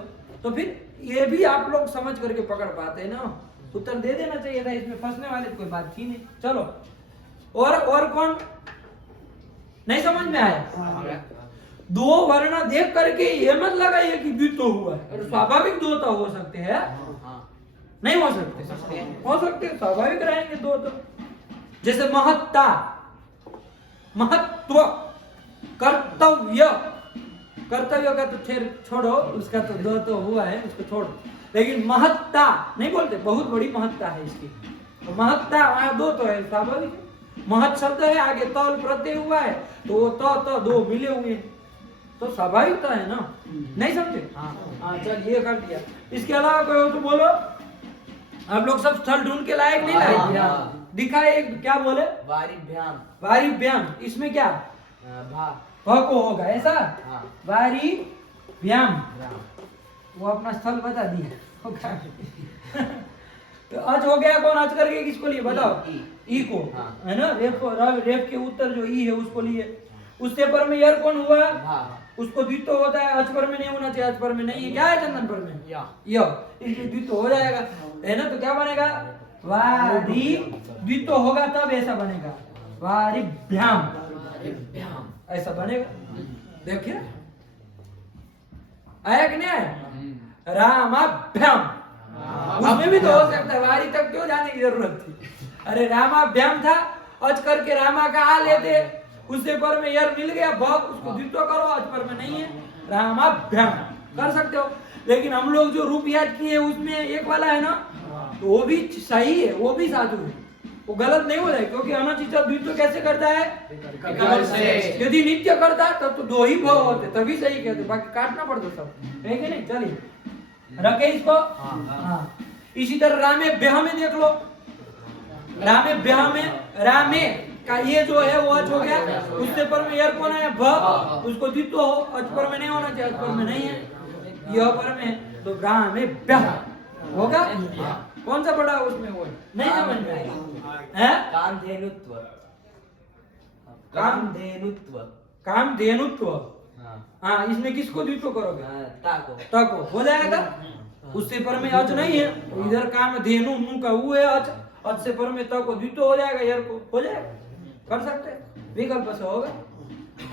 तो फिर ये भी आप लोग समझ करके पकड़ पाते हैं ना, उत्तर दे देना चाहिए था, इसमें फंसने वाली कोई बात थी नहीं। चलो और कौन नहीं समझ में आया? दो वर्ण देख करके ये मत लगाइए कि द्वित्व हुआ है, स्वाभाविक दो तो हो सकते हैं, नहीं हो सकते, हो सकते स्वाभाविक रहेंगे दो तो, जैसे महत्ता, महत्व, कर्तव्य, कर्तव्य का तो फिर छोड़ो, उसका तो दो तो हुआ है, उसको छोड़ो, लेकिन महत्ता नहीं बोलते, बहुत बड़ी महत्ता है इसकी, तो महत्ता वहां दो तो है, स्वाभाविक है। महत शब्द है, आगे तौल प्रत्यय हुआ है, तो वो तो दो मिले हुए हैं, तो स्वाभाविकता है ना, नहीं समझे? हाँ चल ये कर दिया। इसके अलावा कोई हो तो बोलो, आप लोग सब स्थल ढूंढ के लायक नहीं लाए, दिखाए क्या बोले? वारिभ्याम, वारिभ्याम, इसमें क्या भा, भ को होगा ऐसा, हाँ, वारिभ्याम, वो अपना स्थल बता दिया। तो अच हो गया, कौन अच करके किसको लिए बताओ? ई को, है ना, रेफ के उत्तर जो ई है उसको लिए। उससे पर में यार कौन हुआ? उसको द्वित्व होता है, अच पर में नहीं होना चाहिए, अच पर में नहीं है, क्या है चंदन पर में? य, इसलिए द्वित्व हो जाएगा, है ना, तो क्या बनेगा? वारि, द्वित्व होगा तब ऐसा बनेगा, वारिभ्याम, ऐसा बनेगा। देखिए आया कि नहीं आया? रामाभ्याम, उसमें भी तो हो सकता है, वारी तक क्यों जाने की जरूरत थी? अरे रामाभ्याम था, अच करके रामा का आ लेते, उससे पर में यार मिल गया भाव, उसको द्वित्व करो, अच पर में नहीं है, रामाभ्याम कर सकते हो। लेकिन हम लोग जो रूप याद किए उसमें एक वाला है ना, तो वो भी सही है, वो भी साधु है, वो गलत नहीं हो जाए, क्योंकि अनुचित द्वित्व कैसे करता है? यदि नित्य करता तब तो दो ही भाव होते, तभी सही कहते, बाकी काटना पड़ता सब, है कि नहीं? चलिए रखे इसको। हाँ, इसी तरह रामे ब्याह में देख लो, रामे ब्याह में रामे का ये जो है वो अच हो गया, उससे पर में यार कौन है? भ, उसको द्वित्व हो, अच पर में नहीं होना चाहिए, अच पर में नहीं है, यह पर में, तो रामे ब्याह होगा। कौन सा बड़ा उसमें वो नहीं समझ में आया है? कामधेनुत्व, कामधेनुत्व, कामधेनुत्व, हाँ, इसमें किसको द्वित्व करोगे? ताको हो जाएगा, उससे पर में अच नहीं है, तो इधर कामधेनु नु का वो है अच, अच से पर में ताको द्वित्व हो जाएगा, यार को हो जाएगा, कर सकते हैं, विकल्प से होगा।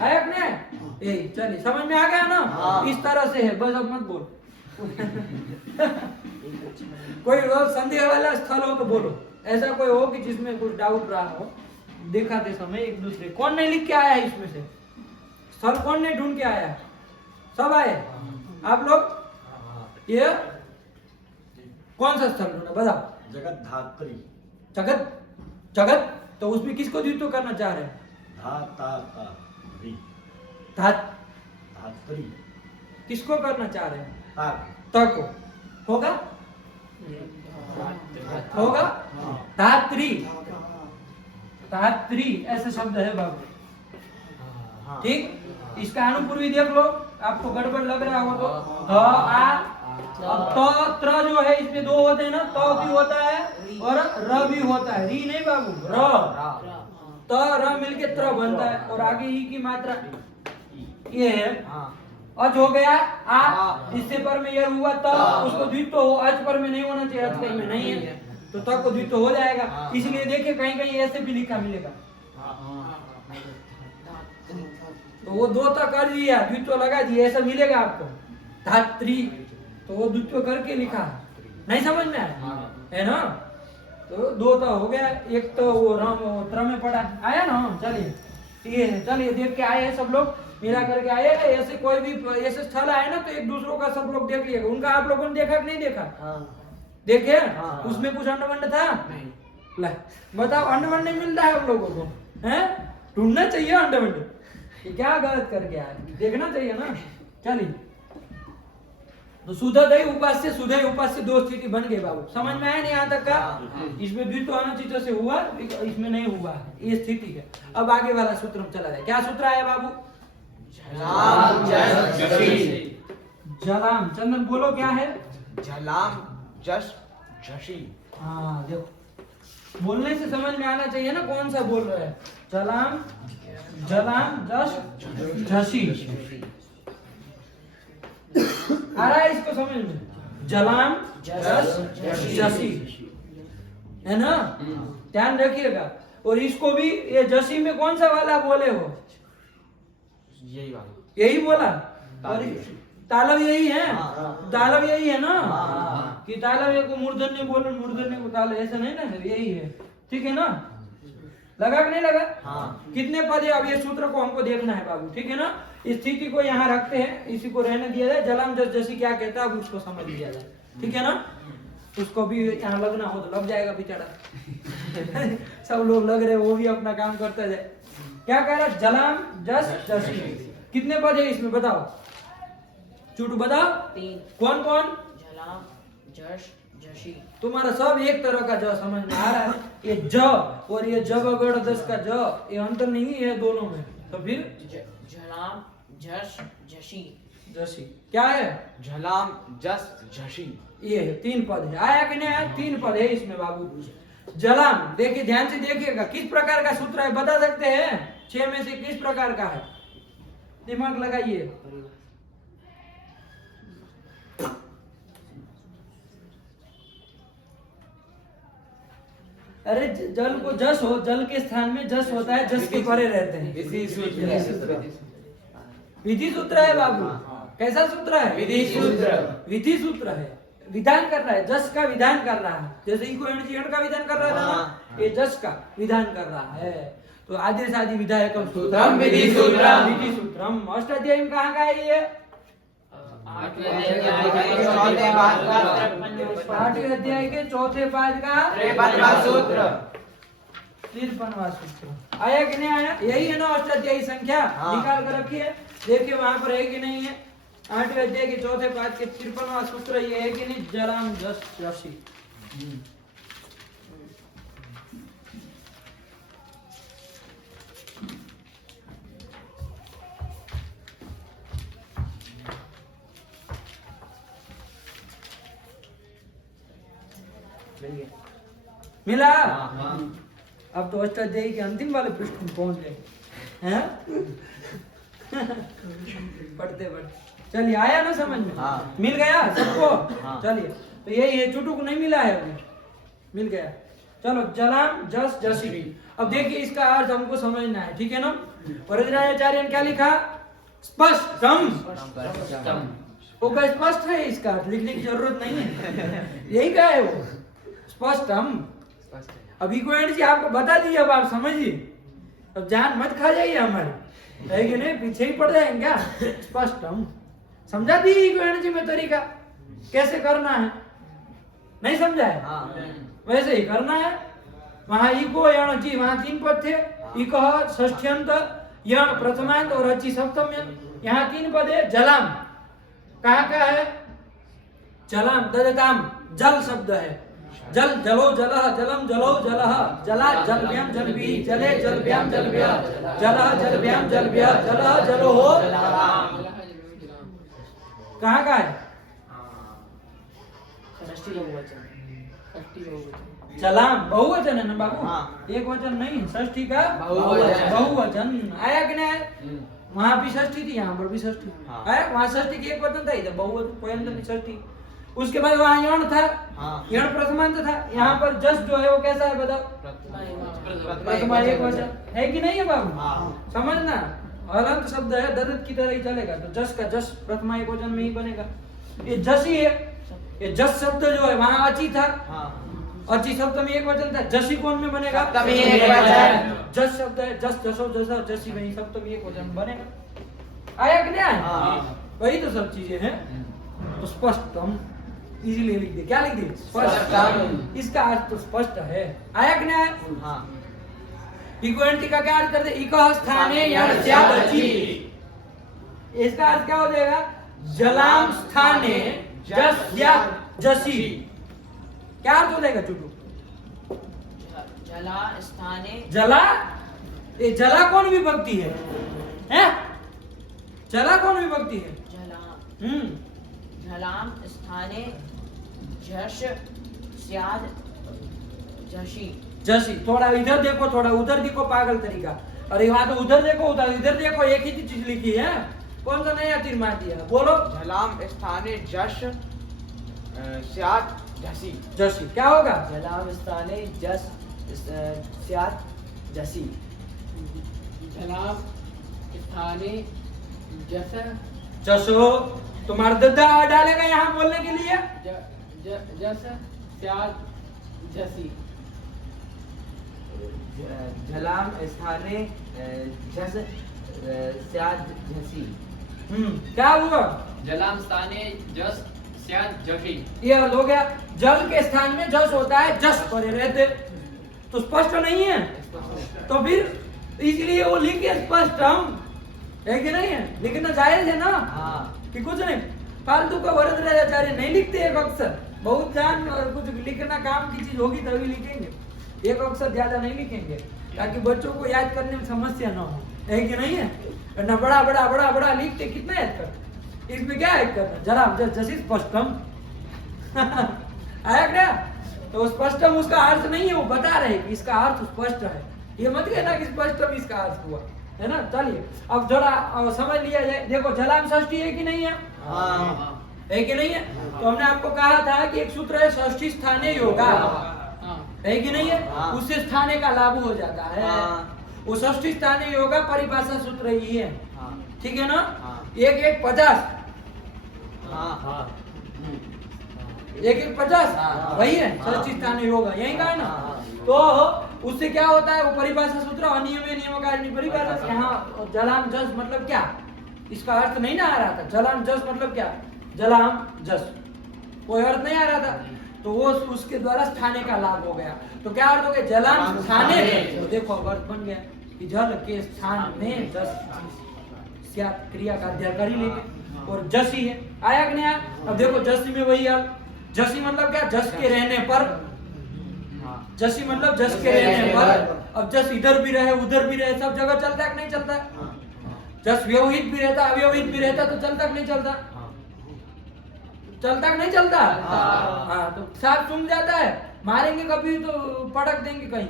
आया कि नहीं? यही चलिए समझ में आ गया ना? इस तरह से है, बस अब मत बोल। कोई संदेह वाला स्थल हो तो बोलो, ऐसा कोई हो कि जिसमें कुछ डाउट रहा हो, दिखाते समय एक दूसरे। कौन नहीं लिख के आया है इसमें से? स्थल कौन नहीं ढूंढ के आया? सब आए आप लोग? ये कौन सा स्थल ढूंढा बताओ? जगत धात्री, जगत, जगत, तो उसमें किसको द्वित्व करना चाह रहे हैं? धात्री, किसको करना चाह रहे हैं? ताक, को होगा, होगा, धात्री, धात्री ऐसे शब्द है बाबू, ठीक। इसका अनुपूर्वी देख लो, आपको गड़बड़ लग रहा हो तो ध आ, अब त त्र जो है इसमें दो होते हैं ना, त भी होता है और र भी होता है, री नहीं बाबू, र, त र मिलके त्र बनता है, और आगे ही की मात्रा ये है, अच हो गया आ, इससे पर में यह हुआ त, उसको द्वित्व हो, अच पर में नहीं होना चाहिए, अच पर में नहीं है, तो त को द्वित्व हो जाएगा। इसलिए देखिए कहीं कहीं ऐसे भी लिखा मिलेगा, तो वो दो तो कर दिया, द्वित्व लगा दिया, ऐसा मिलेगा आपको, धात्री, तो वो द्वित्व करके लिखा, नहीं समझ में आया है ना? तो दो तो हो गया, एक तो वो राम त्र में पड़ा आया ना। चलिए ठीक है, चलिए देख के आए हैं सब लोग, मिला करके आए। ऐसे कोई भी ऐसे स्थल आए ना तो एक दूसरों का सब लोग देख लिएगा। उनका आप लोगों ने देखा कि नहीं देखा? देखे? उसमें कुछ अंडवंड था? नहीं। बताओ, अंडवंड नहीं मिलता है आप लोगों को, हैं? ढूंढना चाहिए अंडवंड, क्या गलत करके आए, देखना चाहिए ना। चलिए, तो सुधदय उपास्य, सुधय उपास्य दो स्थिति बन गई बाबू, समझ में आया नहीं यहाँ तक का? इसमें द्वित्व अनुचित से हुआ, इसमें नहीं हुआ, ये स्थिति है। अब आगे वाला सूत्र में चला जाए। क्या सूत्र आया बाबू? जलाम, चंदन बोलो क्या है? झलाम जश झशी। हाँ देखो, बोलने से समझ में आना चाहिए ना कौन सा बोल रहे हैं। जलाम जलाम जस झसी आ रहा है इसको समझ में? जलाम जस झसी है ना, ध्यान रखिएगा। और इसको भी ये जसी में कौन सा वाला बोले हो? यही वाला, यही बोला। और तालव्य। तालव यही है, हाँ। तालव यही है ना, हाँ। कि तालव्य को मूर्धन्य बोलो, मूर्धन्य को तालव्य, ऐसा नहीं ना सर, यही है। ठीक है ना, लगा कि नहीं लगा? हाँ। कितने पद है? अब ये सूत्र को हमको देखना है बाबू, ठीक है ना। इस स्थिति को यहाँ रखते हैं, इसी को रहने दिया जाए। जलाम जस जसी क्या कहता है अब उसको समझ लिया जाए, ठीक है ना। उसको भी यहाँ लगना हो तो लग जाएगा बेचारा सब लोग लग रहे, वो भी अपना काम करते जाए। क्या कह रहा है? जलाम जस जसी। कितने पद है इसमें बताओ, चुटू बताओ। 3 कौन कौन? जलाम जश झसी। तुम्हारा सब एक तरह का ज समझ में आ रहा है। ये ज और ये जब अगड़ दस का ज, ये अंतर नहीं है दोनों में। तो फिर जलाम जश झसी। जसी क्या है? झलाम जस झसी। ये है, 3 पद है। आया कि नहीं आया? 3 पद है इसमें बाबू। जलाम देखिए, ध्यान से देखिएगा, किस प्रकार का सूत्र है बता सकते हैं? 6 में से किस प्रकार का है? दिमाग लगाइए। अरे जल को जस हो, जल के स्थान में जस होता है, जस के परे रहते हैं। विधि सूत्र। विधि सूत्र है बाबू। कैसा सूत्र है? विधि सूत्र। विधि सूत्र है, विधान कर रहा है, जस का विधान कर रहा है। जैसे इको एनर्जी का विधान कर रहा था ना, ये जस का विधान कर रहा है। तो आदेश आदि विधायकम सूत्रम विधि सूत्रम। विधि सूत्रम। अष्टाध्यायी में कहाँ का है ये? 8वें अध्याय के 8वें अध्याय के 4थे पाद का 53वां सूत्र। 53वां सूत्र आया कि नहीं आया? यही है ना अष्टाध्यायी संख्या? हाँ। निकाल कर रखिए, देखिए वहां पर है कि नहीं है। 8वें अध्याय के 4थे पाद के 53वां सूत्र ये है कि नहीं? जलाम जस झसी। मिला? अब तो अष्टाध्यायी के अंतिम वाले पृष्ठ में पहुंच गए हैं पढ़ते पढ़ते। चलिए, आया ना समझ में? हाँ। मिल गया सबको? हाँ। चलिए, तो यही है, चुटू को नहीं मिला है अभी, मिल गया। चलो, जलाम जस जसी। अब देखिए इसका अर्थ हमको समझना है, ठीक है ना। वरदराजाचार्य ने क्या लिखा? स्पष्टम। वो क्या स्पष्ट है? इसका अर्थ लिखने की जरूरत नहीं है, यही क्या है वो? स्पष्टम। अभी को एनर्जी आपको बता दी, अब आप समझिए, अब जान मत खा जाइए हमारी, है कि नहीं? पीछे ही पड़ जाएंगे क्या? स्पष्टम समझा दी इको एनर्जी में तरीका कैसे करना है, नहीं समझा है? वैसे ही करना है। वहां इको यण जी, वहां 3 पद थे, इको षष्ठ्यंत, यण प्रथमांत और अची सप्तम्यंत। यहाँ 3 पद है। जलाम कहाँ का है? जलाम ददताम, जल शब्द है। जल जलो जलह, जलम जलो जलह, जला जलभ्याम जलभी, जले जलभ्याम जलभ्य, जलह जलभ्याम जलभ्य, जलह जलो हो। कहाँ का है? जलाम बहुवचन है ना बाबू? हाँ। एक वचन नहीं, षष्ठी का बहुवचन। बहुवचन। आया कि नहीं? वहां भी षष्ठी थी, यहाँ पर भी षष्ठी। हाँ। आया? वहां षष्ठी की एक वचन था, इधर बहुवचन, पयंतर की षष्ठी। उसके बाद वहां यण था, हाँ। यण प्रथमांत था। यहाँ पर जस जो है वो कैसा है बताओ? प्रथमा एक वचन है कि नहीं है बाबू? हाँ। समझना, हलंत शब्द है, दरित की तरह ही चलेगा। तो जस का जस प्रथमा एक वचन में ही बनेगा। ये जस ही है। ये जस शब्द जो है वहां अची था, अची सप्तमी एक वचन था। जसी कौन में बनेगा? सप्तमी एक वचन। जस शब्द है, जस जसो जसा जसी में ही सप्तमी एक वचन बनेगा। आया कि नहीं आया? हाँ। वही तो सब चीजें हैं। तो स्पष्टम इजीली लिख दे। क्या लिख दे? स्पष्टम। इसका अर्थ तो स्पष्ट है। आया कि नहीं आया? हाँ। इको एनर्जी का क्या अर्थ करते? इको स्थाने यण स्यात् अचि। इसका अर्थ क्या हो जाएगा? जलाम स्थाने जस स्यात् जसी। क्या अर्थ हो जाएगा चुटू? जला स्थाने जला, ये जला कौन विभक्ति है? हैं? जला कौन विभक्ति है? जला जलाम स्थाने झष स्याद झसी। जसी। थोड़ा इधर देखो, थोड़ा उधर देखो, पागल तरीका। अरे वहां तो उधर देखो, उधर इधर देखो, एक ही चीज लिखी है। कौन सा नया तीर मार दिया? बोलो। झलाम स्थाने जश स्यात् झसी। जसी क्या होगा? जलाम स्थाने जस स्यात् जसी। झलाम स्थाने जस जसो। तुम्हारा दद्दा डालेगा यहाँ बोलने के लिए। जस स्यात् झसी। झलाम स्थाने जस स्यात् झसी। क्या हुआ? जलाम स्थाने जस स्यात् झसी। ये हो गया। जल के स्थान में जस होता है, जस परे रहते, तो स्पष्ट नहीं है। तो फिर इसलिए वो लिखे स्पष्टम है कि नहीं है? लिखना जायज है ना? हाँ। कि कुछ नहीं फालतू का वरदराचार्य नहीं लिखते एक अक्षर, बहुत जान और कुछ लिखना काम की चीज होगी तभी लिखेंगे। एक अक्षर ज्यादा नहीं लिखेंगे ताकि बच्चों को याद करने में समस्या ना हो, है कि नहीं है? वरना बड़ा बड़ा बड़ा बड़ा लिखते कितना याद करते, इसमें क्या याद करना? जरा जैसे स्पष्टम आया क्या? तो स्पष्टम उसका अर्थ नहीं है, वो बता रहे कि इसका अर्थ स्पष्ट है। ये मत कहना कि स्पष्टम इसका अर्थ हुआ, है ना? चलिए अब थोड़ा समझ लिया जाए। देखो जलाम षष्ठी है कि नहीं है? हाँ। है कि नहीं है? तो हमने आपको कहा था कि एक सूत्र है षष्ठी स्थाने योगा, है कि नहीं है? हाँ। उससे स्थाने का लाभ हो जाता है। हाँ। वो षष्ठी स्थाने योगा परिभाषा सूत्र ही है, हाँ। ठीक है ना? हाँ। 1-1-50, हाँ। 1-1-50 हाँ। वही है हाँ। षष्ठी स्थाने योगा, यही कहा है ना? हाँ। तो उससे क्या होता है? वो परिभाषा सूत्र अनियमे नियमकारिणी परिभाषा। यहाँ जलाम जस मतलब क्या, इसका अर्थ नहीं ना आ रहा था। जलाम जस मतलब क्या? जलाम जस कोई अर्थ नहीं आ रहा था, तो वो उसके द्वारा स्थाने का लाभ हो गया। तो क्या अर्थ हो गया? जलाम स्थाने। तो देखो अब अर्थ बन गया कि जल के स्थान में जस स्यात् क्रिया का अध्ययन कर ही लेंगे, और जसी है। आया कि नहीं आया? अब देखो जसी में वही है। जसी मतलब क्या? जस के रहने पर। जसी मतलब जस के रहने पर। अब जस इधर भी रहे उधर भी रहे, सब जगह चलता है कि नहीं चलता? जस व्यवहित भी रहता अव्यवहित भी रहता तो चलता कि नहीं चलता? चलता कि नहीं चलता? हाँ। तो साफ सुन जाता है, मारेंगे कभी तो पटक देंगे कहीं।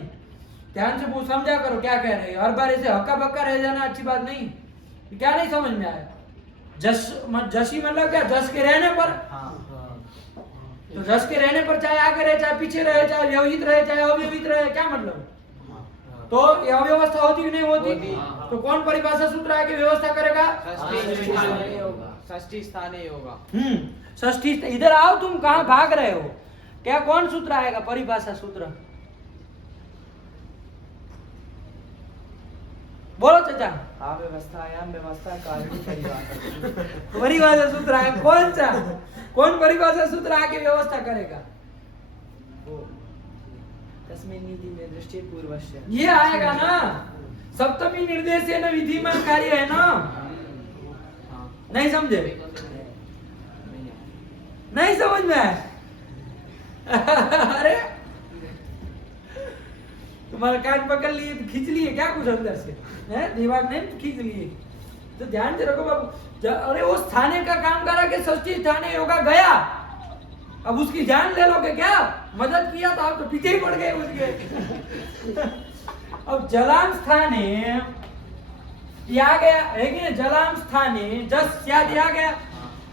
ध्यान से वो समझा करो क्या कह रहे हैं। हर बार ऐसे हक्का बक्का रह जाना अच्छी बात नहीं। क्या नहीं समझ में आया? जसी मतलब क्या? जस के रहने पर। तो जस के रहने पर चाहे आगे रहे चाहे पीछे रहे, चाहे व्यवहित रहे चाहे अव्यवहित रहे, क्या मतलब? तो ये अव्यवस्था होती कि नहीं होती? तो कौन परिभाषा सूत्र आके व्यवस्था करेगा? षष्ठी स्थाने योगा। षष्ठी। इधर आओ, तुम कहाँ भाग रहे हो? क्या कौन सूत्र आएगा? परिभाषा सूत्र बोलो चाचा। अव्यवस्थायाम व्यवस्था कारिणी परिभाषा। परिभाषा सूत्र आएगा कौन सा? कौन परिभाषा सूत्र आके व्यवस्था करेगा? तस्मिन् नीति निर्दिष्टे पूर्वस्य। ये आएगा ना, सप्तमी निर्देश है ना, विधिमान कार्य है ना? नहीं समझे? नहीं समझ में आया? अरे तुम्हारा कान पकड़ लिए तो खींच लिए क्या कुछ अंदर से, है? दिमाग नहीं तो खींच लिए। तो ध्यान से रखो बाबू। अरे वो स्थाने का काम करा के षष्ठी स्थाने योगा गया, अब उसकी जान ले लोगे क्या? मदद किया तो आप तो पीछे ही पड़ गए उसके। अब जलाम स्थाने ये आ गया, है कि नहीं? जलाम स्थाने जस स्यात् आ गया,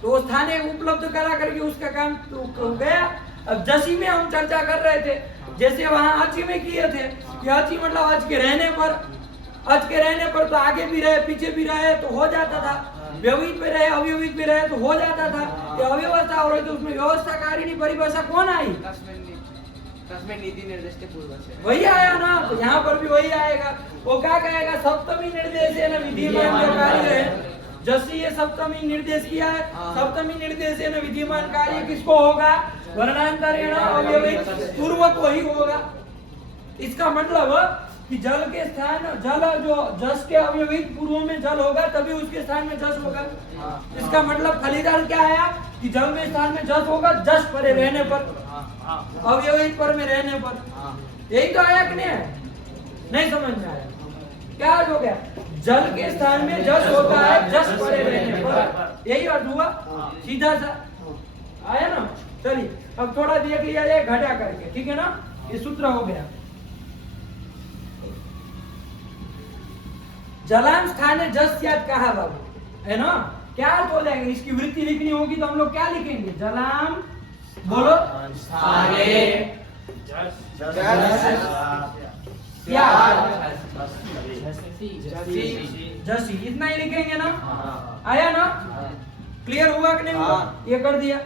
तो वो स्थाने उपलब्ध करा करके उसका काम तो गया। अब जसी में हम चर्चा कर रहे थे, जैसे वहां अची में किए थे कि अची मतलब अच के रहने पर। अच के रहने पर तो आगे भी रहे पीछे भी रहे तो हो जाता था, व्यवहित भी रहे अव्यवहित भी रहे तो हो जाता था। ये अव्यवस्था हो रही तो उसमें व्यवस्थाकारिणी परिभाषा कौन आई? तस्मिन् नीति निर्दिष्टे पूर्वस्य। वही आया ना, तो यहाँ पर भी वही आएगा। वो क्या कहेगा? सप्तमी निर्देश है ना, विधिमान जो कार्य है। जैसे ये सप्तमी निर्देश किया है, सप्तमी निर्देश है ना, विधिमान कार्य किसको होगा? वर्णांतरेण अव्यवहित पूर्वक वही होगा। इसका मतलब कि जल के स्थान जल जो जस के अव्यवहित पूर्व में जल होगा तभी उसके स्थान में जस होगा। इसका मतलब फलीदार क्या आया कि जल में स्थान में जस होगा, जस परे रहने पर, अव्यवहित पर में रहने पर। यही तो आया कि नहीं? नहीं समझ में आया? क्या हो गया? जल के स्थान में जस होता है, जस परे रहने पर, यही अर्थ हुआ सीधा सा। आया ना? चलिए अब थोड़ा देख लिया जाए घटा करके, ठीक है ना? ये सूत्र हो गया। जलाम स्थाने जस स्यात् कहा बाबू, है ना? क्या अर्थ हो जाएगा? इसकी वृत्ति लिखनी होगी तो हम लोग क्या लिखेंगे? जलाम, बोलो, स्थाने जसी, इतना ही लिखेंगे ना? आया ना? क्लियर हुआ कि नहीं हुआ? ये कर दिया,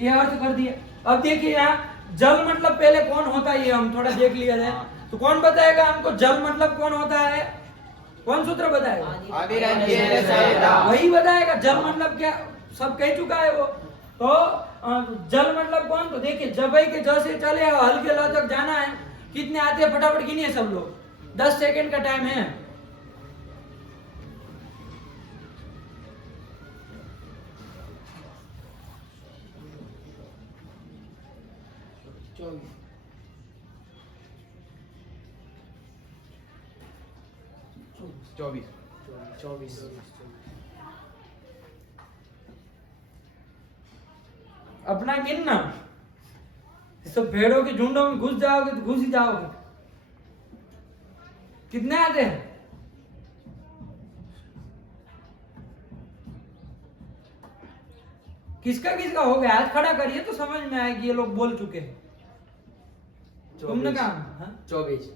ये अर्थ कर दिया। अब देखिए यहाँ जल मतलब पहले कौन होता है, ये हम थोड़ा देख लिया जाए। तो कौन बताएगा हमको जल मतलब कौन होता है? कौन सूत्र बताएगा? वही बताएगा। जल मतलब क्या, सब कह चुका है वो। तो जल मतलब कौन? तो देखिए जबई के ज से चले हल्के ल तक जाना है। कितने आते हैं फटाफट गिनिए सब लोग, 10 सेकंड का टाइम है। चौबीस। अपना गिनना, सब भेड़ों के झुंडों में घुस जाओगे तो घुस ही जाओगे। कितने आते हैं? किसका किसका हो गया? हाथ खड़ा करिए तो समझ में आएगी ये लोग बोल चुके हैं। तुमने कहा? हाँ? 24।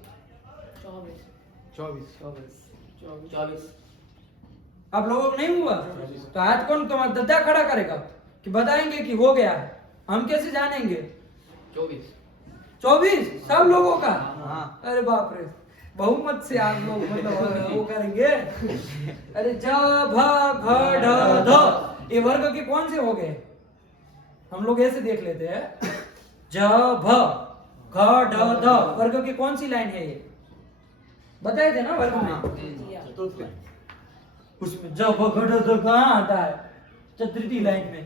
आप लोगों को नहीं हुआ? तो हाथ कौन तुम्हारा दद्दा खड़ा करेगा कि बताएंगे कि हो गया है? हम कैसे जानेंगे? 24 सब लोगों का? हाँ। अरे बाप रे, बहुमत से आप लोग मतलब वो करेंगे। अरे ज भ घ ढ ध, ये वर्ग के कौन से हो गए? हम लोग ऐसे देख लेते हैं। ज भ घ ढ ध, वर्ग की कौन सी लाइन है ये? बताए थे ना वर्ग में? उसमें ज भ घ ढ ध कहाँ आता है? तृतीय लाइन में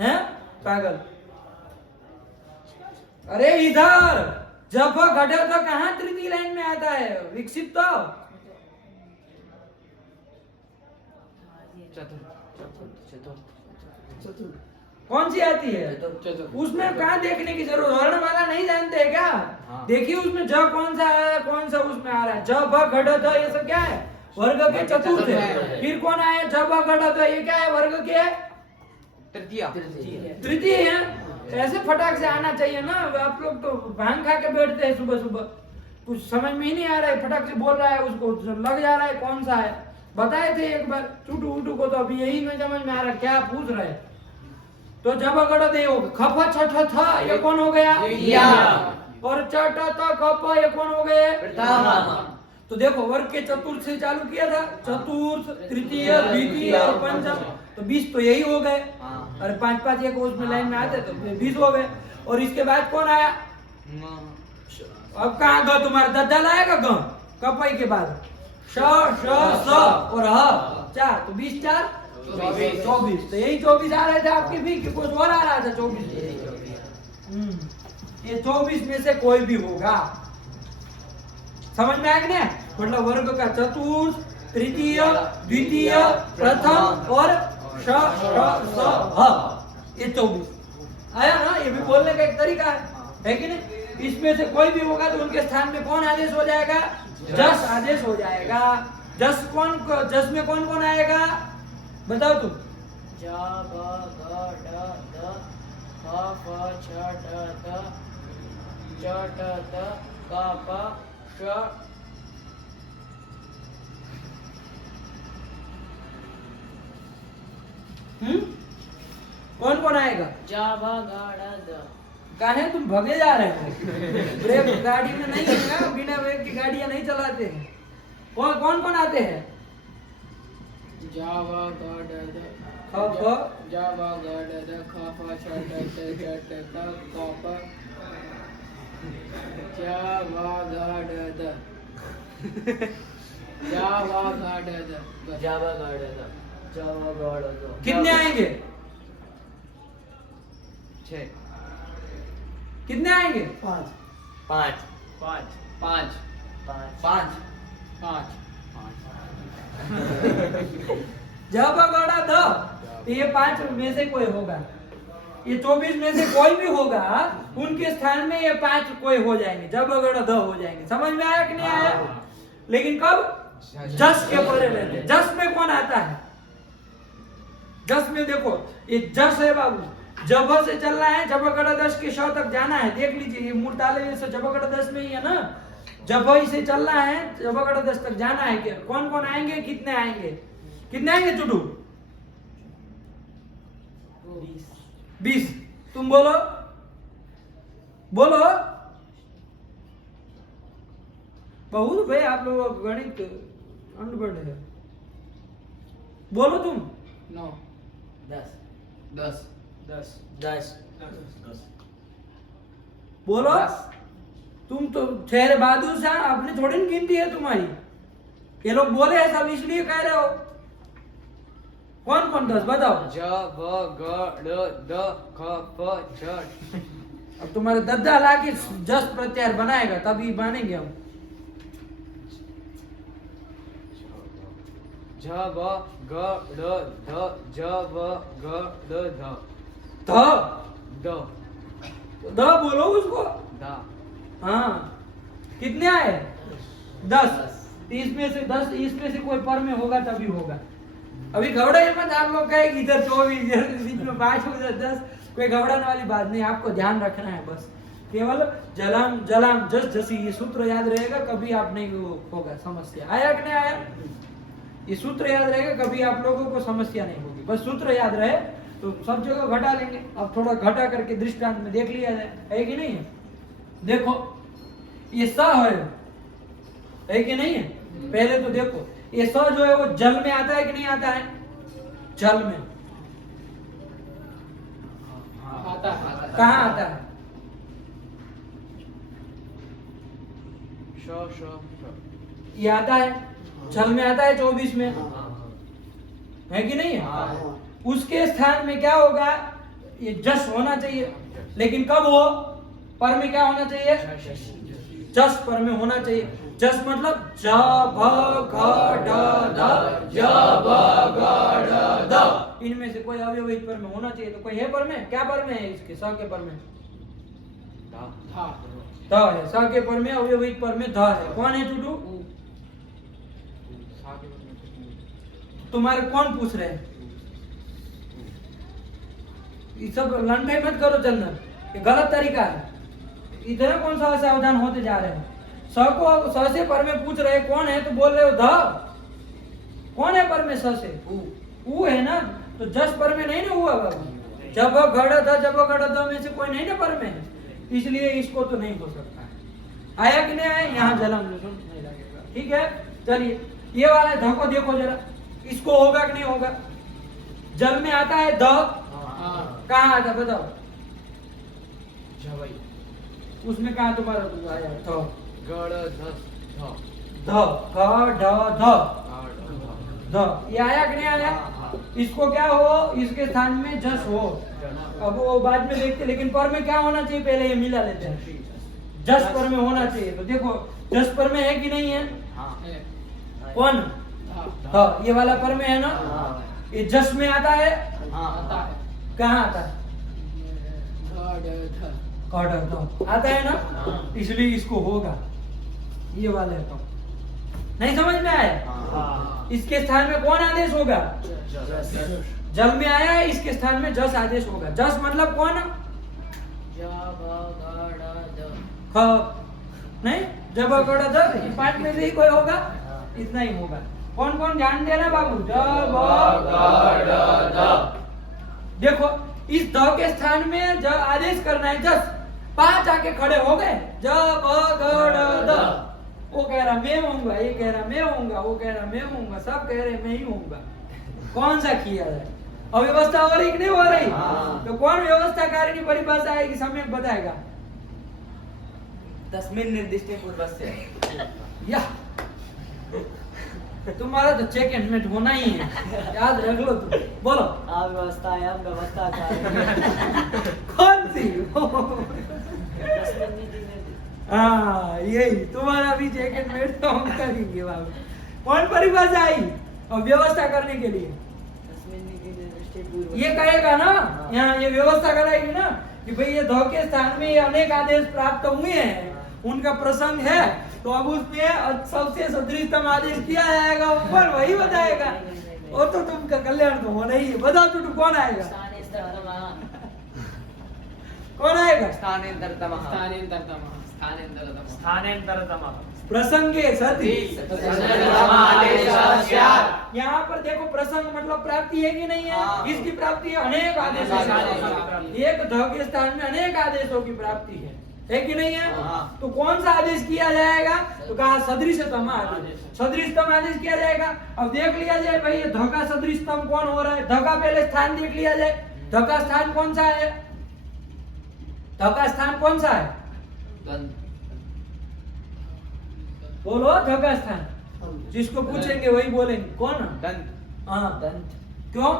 है पागल। अरे इधर जब घटे तो कहाँ तृतीय लाइन में आता है? विकसित तो कौन सी आती है? उसमें कहाँ देखने की जरूरत? वर्ण वाला नहीं जानते है क्या? देखिए उसमें ज कौन सा है, कौन सा उसमें आ रहा है? ज भ घट ध, ये सब क्या है? वर्ग के चतुर्थ है। फिर कौन आया? ज भ घट ध, ये क्या है? वर्ग के तृतीय है। ऐसे फटाक से आना चाहिए ना। आप लोग तो भांग खा के बैठते हैं सुबह सुबह, कुछ समझ में ही नहीं आ रहा है। फटाक से बोल रहा है, उसको लग जा रहा है कौन सा है। बताए थे एक बार चुटू उटू को, तो अभी यही नहीं समझ में आ रहा क्या पूछ रहे हैं। तो जब अगड़ दे खफ छठ था, ये कौन हो गया? और चट त कप, ये कौन हो गए? तो देखो वर्ग के चतुर्थ से चालू किया था, चतुर्थ, तृतीय, द्वितीय और पंचम, तो 20 तो यही हो गए। और 5-5 एक उसमें लाइन में आते तो 20 हो गए। और इसके बाद कौन आया? अब कहाँ ग तुम्हारा? दद्दा लाएगा ग कपई के बाद श श स और ह 4, तो 20 4 24। तो यही 24 आ रहे थे आपके भी कि कुछ और आ रहा था? 24। ये 24 में से कोई भी होगा। समझ में आया कि नहीं? मतलब वर्ग का चतुर्थ, तृतीय, द्वितीय, प्रथम और श श स ह, ये 24 आया ना? ये भी बोलने का एक तरीका है कि नहीं? इसमें से कोई भी होगा तो उनके स्थान में कौन आदेश हो जाएगा? जस आदेश हो जाएगा। जस कौन, जस में कौन कौन आएगा बताओ तुम? ज ब घ ढ ध फ फ छ ठ थ च ट थ क प श। कौन कौन आएगा? ज भ घ ढ ध। काहे तुम भगे जा रहे हो? ब्रेक गाड़ी में नहीं है ना, बिना ब्रेक की गाड़ियां नहीं चलाते हैं। कौन कौन कौन आते हैं? जा व ग ड ध ख फ जा व ग ड ध ख फ छ ट थ ज ट थ क प जा व ग ड ध जा व ग ड ध जावा गाड़ा था, जावा गाड़ा था। कितने आएंगे? 6 कितने आएंगे? 5 5 5 5 पाँच जब गड़ा द, तो ये 5 में से कोई होगा। ये 24 में से कोई भी होगा, उनके स्थान में ये 5 कोई हो जाएंगे, जब गड़ा द हो जाएंगे। समझ में आया कि नहीं आया? लेकिन कब? जस के परे रहते हैं। जस में कौन आता है? जस में देखो ये जस है बाबू, जब से चलना है, जबकड़ दस के श तक जाना है। देख लीजिए ये मूर्तालय से जबकड़ दस में ही है ना, जब से चलना है, जबकड़ दस तक जाना है। क्या कौन कौन आएंगे, कितने आएंगे, कितने आएंगे चुटू? 20। तुम बोलो बोलो। बहुत भाई आप लोग गणित अनपढ़ है, बोलो तुम। 9 10 10 बोलो। तुम तो ठहरे बहादुर से, आपने थोड़ी ना गिनती है तुम्हारी। ये लोग बोले हैं सब इसलिए कह रहे हो। कौन कौन 10 बताओ? ज व ग ड़ द ख प छ। अब तुम्हारे दद्दा लाके जस प्रत्यार बनाएगा तभी मानेंगे हम। ज व ग ड़ ध ज व ग ड़ ध ध द द बोलो उसको। दा। हाँ कितने आए? 10। इसमें से 10, इसमें से कोई पर में होगा तभी होगा। अभी घबराइए मत आप लोग, कहे इधर 24 इधर बीच में 5 उधर 10, कोई घबराने वाली बात नहीं। आपको ध्यान रखना है बस, केवल जलाम जलाम जस जसी, ये सूत्र याद रहेगा, कभी आप नहीं होगा समस्या। आया कि नहीं आया? ये सूत्र याद रहेगा, कभी आप लोगों को समस्या नहीं होगी। बस सूत्र याद रहे तो सब जगह घटा लेंगे। अब थोड़ा घटा करके दृष्टांत में देख लिया जाए, है कि नहीं है? देखो ये स है कि नहीं है? पहले तो देखो ये स जो है वो जल में आता है कि नहीं आता है? जल में आता है। कहाँ आता है? श श ये आता है जल में, आता है 24 में, है कि नहीं है? उसके स्थान में क्या होगा? ये जस होना चाहिए, लेकिन कब हो? पर में क्या होना चाहिए? जस पर में होना चाहिए। जस मतलब ज भ ग ड ध, ज भ ग ड ध, इनमें से कोई अव्यवहित पर में होना चाहिए। तो कोई है पर में? क्या पर में है इसके? स के पर में था ध है, स के पर में अव्यवहित पर में ध है। कौन है टूटू? तुम्हारे कौन पूछ रहे हैं? ये सब लंडे मत करो चंदन, ये गलत तरीका है। इतना कौन सा सावधान होते जा रहे हैं? स को स से पर में पूछ रहे कौन है तो बोल रहे हो ध। कौन है पर में? स से ऊ है ना, तो जस पर में नहीं ना हुआ बाबू। जब घड़ ध, जब घड़ ध में से कोई नहीं ना पर में, इसलिए इसको तो नहीं हो सकता। आया कि नहीं आया? यहाँ जलम नहीं लगेगा। ठीक है, चलिए ये वाला ध को देखो जरा, इसको होगा कि नहीं होगा? जल में आता है द, कहाँ आता बताओ? झवई उसमें कहाँ तुम्हारा तू आया? ध गड़ ध ध ध ग ढ ध ध, ये आया कि नहीं आया? इसको क्या हो? इसके स्थान में जस हो। अब वो बाद में देखते, लेकिन पर में क्या होना चाहिए? पहले ये मिला लेते हैं। जस पर में होना चाहिए। तो देखो जस पर में है कि नहीं है? है। कौन? हाँ ये वाला पर में है ना, ये जस में आता है। आता है। कहाँ आता है? आता है ना, इसलिए इसको होगा। ये वाले तो नहीं समझ में आया? इसके स्थान में कौन आदेश होगा? जल में आया है, इसके स्थान में जस आदेश होगा। जस मतलब कौन? ज भ ग ड़ ध। ख नहीं, जब गड़ ध, ये 5 में से ही कोई होगा, इतना ही होगा। कौन कौन ध्यान देना बाबू? जब देखो इस ध के स्थान में ज आदेश करना है। जस 5 आके खड़े हो गए, जब गड़ ध। वो कह रहा मैं होऊंगा, ये कह रहा मैं होऊंगा, वो कह रहा मैं होऊंगा, सब कह रहे मैं ही होऊंगा। कौन सा किया जाए? अव्यवस्था हो रही कि नहीं हो रही? तो कौन व्यवस्थाकारी की परिभाषा आएगी? समय बताएगा। तस्मिन् निर्दिष्टे पूर्वस्य। या तुम्हारा तो चेक एंड मेट होना ही है, याद रख लो तुम। बोलो अव्यवस्थायां व्यवस्था कौन सी? तस्मिन् निर्दिष्टे। हाँ यही तुम्हारा भी चेक एंड मेट तो हम करेंगे बाबू। कौन परिभाषा आई? और व्यवस्था करने के लिए तस्मिन् निर्दिष्टे पूर्वस्य। ये कहेगा ना, यहाँ ये व्यवस्था कराएगी ना कि भाई ये ध के स्थान में ये अनेक आदेश प्राप्त हुए हैं, उनका प्रसंग है, तो अब उसमें सबसे सदृशतम आदेश किया जाएगा, ऊपर वही बताएगा। और तो तुमका कल्याण तो होना ही है। बताओ टुटू कौन आएगा? कौन आएगा? स्थानेन्तरतमः स्थानेन्तरतमः प्रसंगे सति। आदेशः स्यात्। यहाँ पर देखो प्रसंग मतलब प्राप्ति है कि नहीं है? हाँ। इसकी प्राप्ति है, अनेक आदेशों की प्राप्ति। एक ध के स्थान में अनेक आदेशों की प्राप्ति है कि नहीं है? हाँ। तो कौन सा आदेश किया जाएगा? तो कहा सदृशतम आदेश। सदृशतम आदेश किया जाएगा। अब देख लिया जाए भाई ये ध का सदृशतम कौन हो रहा है। ध का पहले स्थान देख लिया जाए। ध का स्थान कौन सा है? ध का स्थान कौन सा है? बोलो ध का स्थान। जिसको पूछेंगे वही बोलेंगे। कौन? दंत। हाँ दंत। क्यों?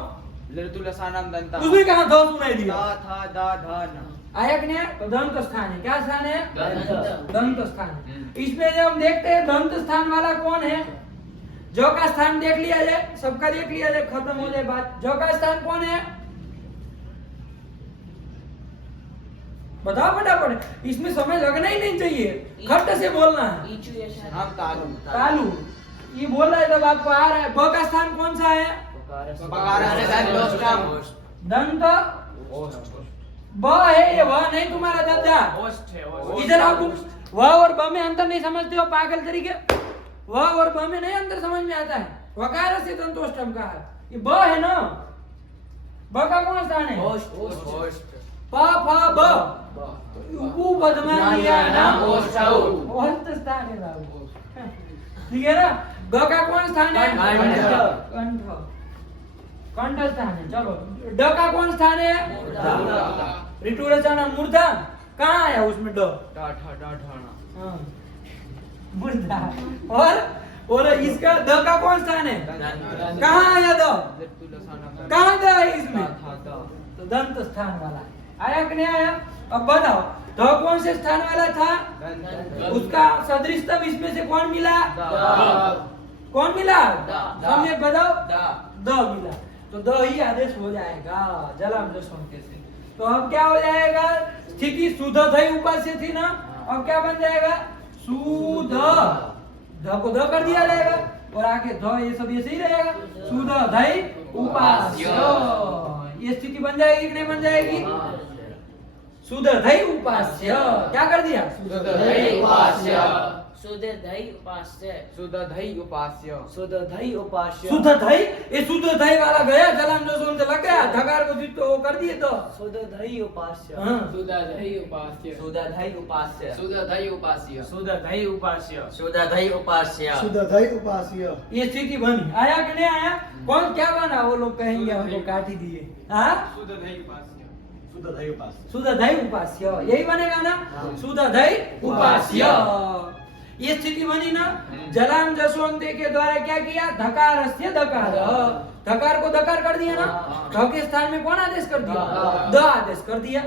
लृतुलसानां दन्तः। उसमें कहा ध सुनाई दिया? धा था दा धा न। आयक ने तो दंत स्थान है। क्या स्थान है? दंत। दंत स्थान है। इसमें जब हम देखते हैं दंत स्थान वाला कौन है? जो का स्थान देख लिया जाए, सबका देख लिया जाए, खत्म हो जाए बात। जो का स्थान कौन है? बताओ फटाफट, इसमें समय लगना ही नहीं चाहिए, खट से बोलना है। हम तालु। तालू ये बोल रहा है तब आपको आ रहा है। ब का स्थान कौन सा है? बकारस्य दन्तोष्टम। दंत ब है ये, वह नहीं तुम्हारा दादा। इधर आप वह और ब में अंतर नहीं समझते हो पागल तरीके। वह और ब में नहीं अंतर समझ में आता है। वकार से दंतोष्टम का है, ये ब है ना। ब का कौन स्थान है? प फ ब उ बदमानिया नाम ओष्ठ स्थान है बाबू। ठीक है ना। ग का कौन स्थान है? कंठ। कंठ स्थान है। चलो ड का कौन स्थान है? ऋतु रचना मूर्धा कहाँ आया उसमें? ड डा ठा डा ठाना। हाँ, मूर्धा। और इसका द का कौन स्थान है? कहाँ आया द? लृतुलसानां कहाँ द है इसमें? था दा। तो दंत स्थान वाला है। आया कि नहीं आया? अब बताओ ध कौन से स्थान वाला था? दंत। उसका सदृशतम इसमें से कौन मिला? कौन मिला? सम्यक बताओ। द मिला, तो द ही आदेश हो जाएगा जलाम जसों के से। तो अब क्या हो जाएगा? स्थिति शुद्ध थई उपास्य थी ना, अब क्या बन जाएगा? शुद्ध। ध को द कर दिया जाएगा और आगे ध ये सब ऐसे ही रहेगा। शुद्ध थई उपास्य, ये स्थिति बन जाएगी कि नहीं बन जाएगी? शुद्ध थई उपास्य। क्या कर दिया? शुद्ध धई उपास्य। शुद्ध दही उपास्य। शुद्ध धई उपास्य। शुद्ध धई उपास्य। शुद्ध थई, ये शुद्ध थई वाला गया जलाम जसों से लग गया, धकार को जित वो कर दिए तो शुद्ध धई उपास्य। हाँ। सुदाधि उपास्य शुद्ध धई उपास्य। सुदधै उपास्य सुदाधि उपास्य शुद्ध धई उपास्य। शुद्ध धई उपास्य। ये स्थिति बनी। आया कि नहीं आया? कौन क्या बना? वो लोग कहेंगे हमको काट ही दिए। हाँ, शुद्ध धई उपास्य। शुद्ध धई उपास्य, यही बनेगा ना? शुद्ध धई उपास्य, ये स्थिति बनी ना। जलाम जसवंते के द्वारा क्या किया? धकारस्य धकार, धकार को धकार कर दिया ना। ध के स्थान में कौन आदेश कर दिया? द आदेश कर दिया,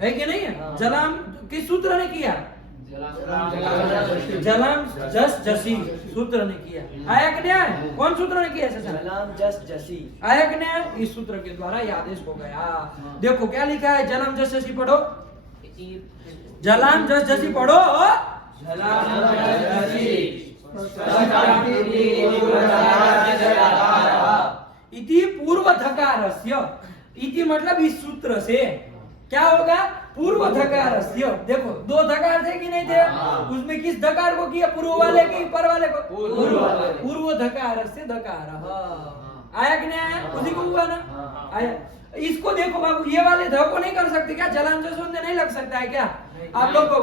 है कि नहीं है? जलाम किस सूत्र ने किया? जलाम जस जसी सूत्र ने किया। आया कि नहीं आया? कौन सूत्र ने किया? जलाम जस जसी। आया कि नहीं आया? इस सूत्र के द्वारा यह आदेश हो गया। देखो क्या लिखा है? जलाम जस जसी पढ़ो। जलाम जस जसी पढ़ो। इति पूर्व धकारस्य, इति मतलब इस सूत्र से क्या होगा? पूर्व धकारस्य। देखो दो धकार थे कि नहीं थे? उसमें किस धकार को किया? पूर्व वाले के पर वाले को? पूर्व धकारस्य धकार। आया कि नहीं आया? उसी को हुआ ना। आया। इसको देखो बाबू, ये वाले ध को नहीं कर सकते क्या? जलाम जसवंत नहीं लग सकता है क्या? आप लोग को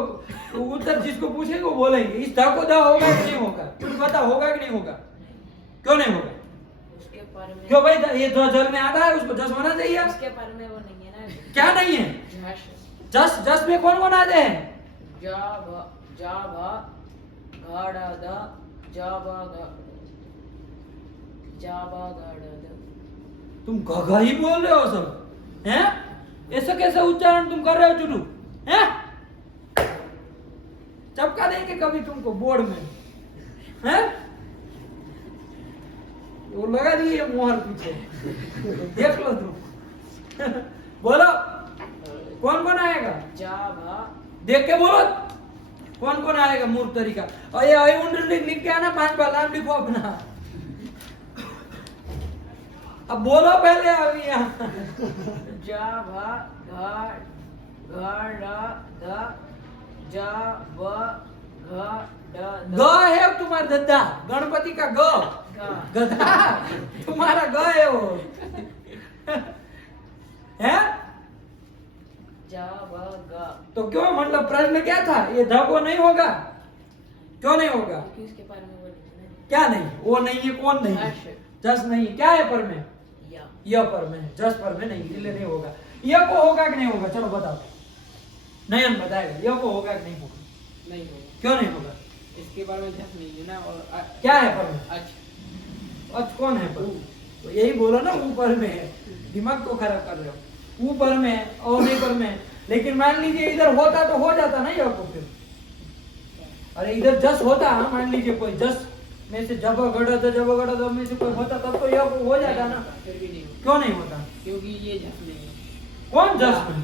उत्तर जिसको पूछेंगे वो बोलेंगे इस ध को द होगा कि नहीं होगा? कुछ पता होगा कि नहीं होगा? क्यों नहीं होगा? उसके पर में क्यों भाई? ये ध जल में आता है, उसको जस होना चाहिए। उसके पर में वो नहीं है ना। क्या नहीं है? झश जस जस में कौन कौन आते हैं? जा भ घड़ द जा ब घड़ द। तुम घघा ही बोल रहे हो सब, हैं? ऐसा कैसा उच्चारण तुम कर रहे हो चुटू? हैं? चपका देंगे कभी तुमको बोर्ड में, हैं? वो लगा दिए मोहर पीछे, देख लो तुम। बोलो कौन कौन आएगा? जा भ देख के बोलो। कौन कौन आएगा मूर्ख तरीका? और ये अयुन लिख के आना 5 बार नाम लिखो अपना। अब बोलो पहले अभी यहाँ। ज भ घ घ ड़ ध ज ब घ ड ग है तुम्हारा दद्दा, गणपति का ग, गधा तुम्हारा ग है वो। है ज ब ग। तो क्यों, मतलब प्रश्न क्या था? ये ध को नहीं होगा, क्यों नहीं होगा? क्योंकि उसके बारे में वो नहीं है। क्या नहीं? वो नहीं है, कौन नहीं? हर्ष। जस नहीं, क्या है पर में? या यह पर में, जस पर में नहीं, इसलिए नहीं होगा। यह को होगा कि नहीं होगा? चलो बताओ, नयन बताएगा यह को होगा कि नहीं होगा? नहीं होगा, क्यों नहीं होगा? इसके बारे में जस नहीं है ना। और क्या है पर में? अच्छा, अच्छा कौन है पर? तो यही बोलो ना, ऊपर में है, दिमाग को खराब कर रहे हो। ऊपर में और नहीं पर में। लेकिन मान लीजिए इधर होता तो हो जाता ना यह को फिर। अरे इधर जस होता, मान लीजिए कोई जस में से जब गड़ा तो में से कोई होता तब तो यह को हो जाता ना। फिर भी नहीं होगा क्यों नहीं होता? क्योंकि ये जस नहीं है। कौन जस में?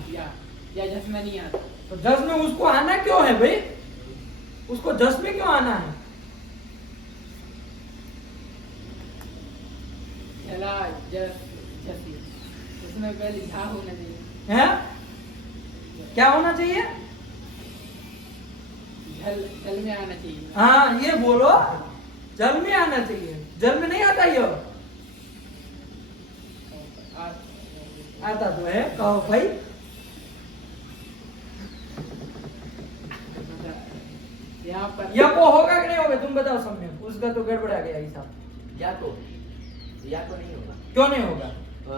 या जस में नहीं आता। तो जस में उसको आना क्यों है भाई? उसको जस में क्यों आना है? चला जस जसी, उसमें पहले झा होना चाहिए। हैं? क्या होना चाहिए? जल में आना चाहिए। हाँ ये बोलो, जल में आना चाहिए। जल में नहीं आता ये? आता तो है, कहो भाई। यहाँ पर यह को होगा कि नहीं होगा? तुम बताओ समय, उसका तो गड़बड़ा गया हिसाब। या तो नहीं होगा। क्यों नहीं होगा?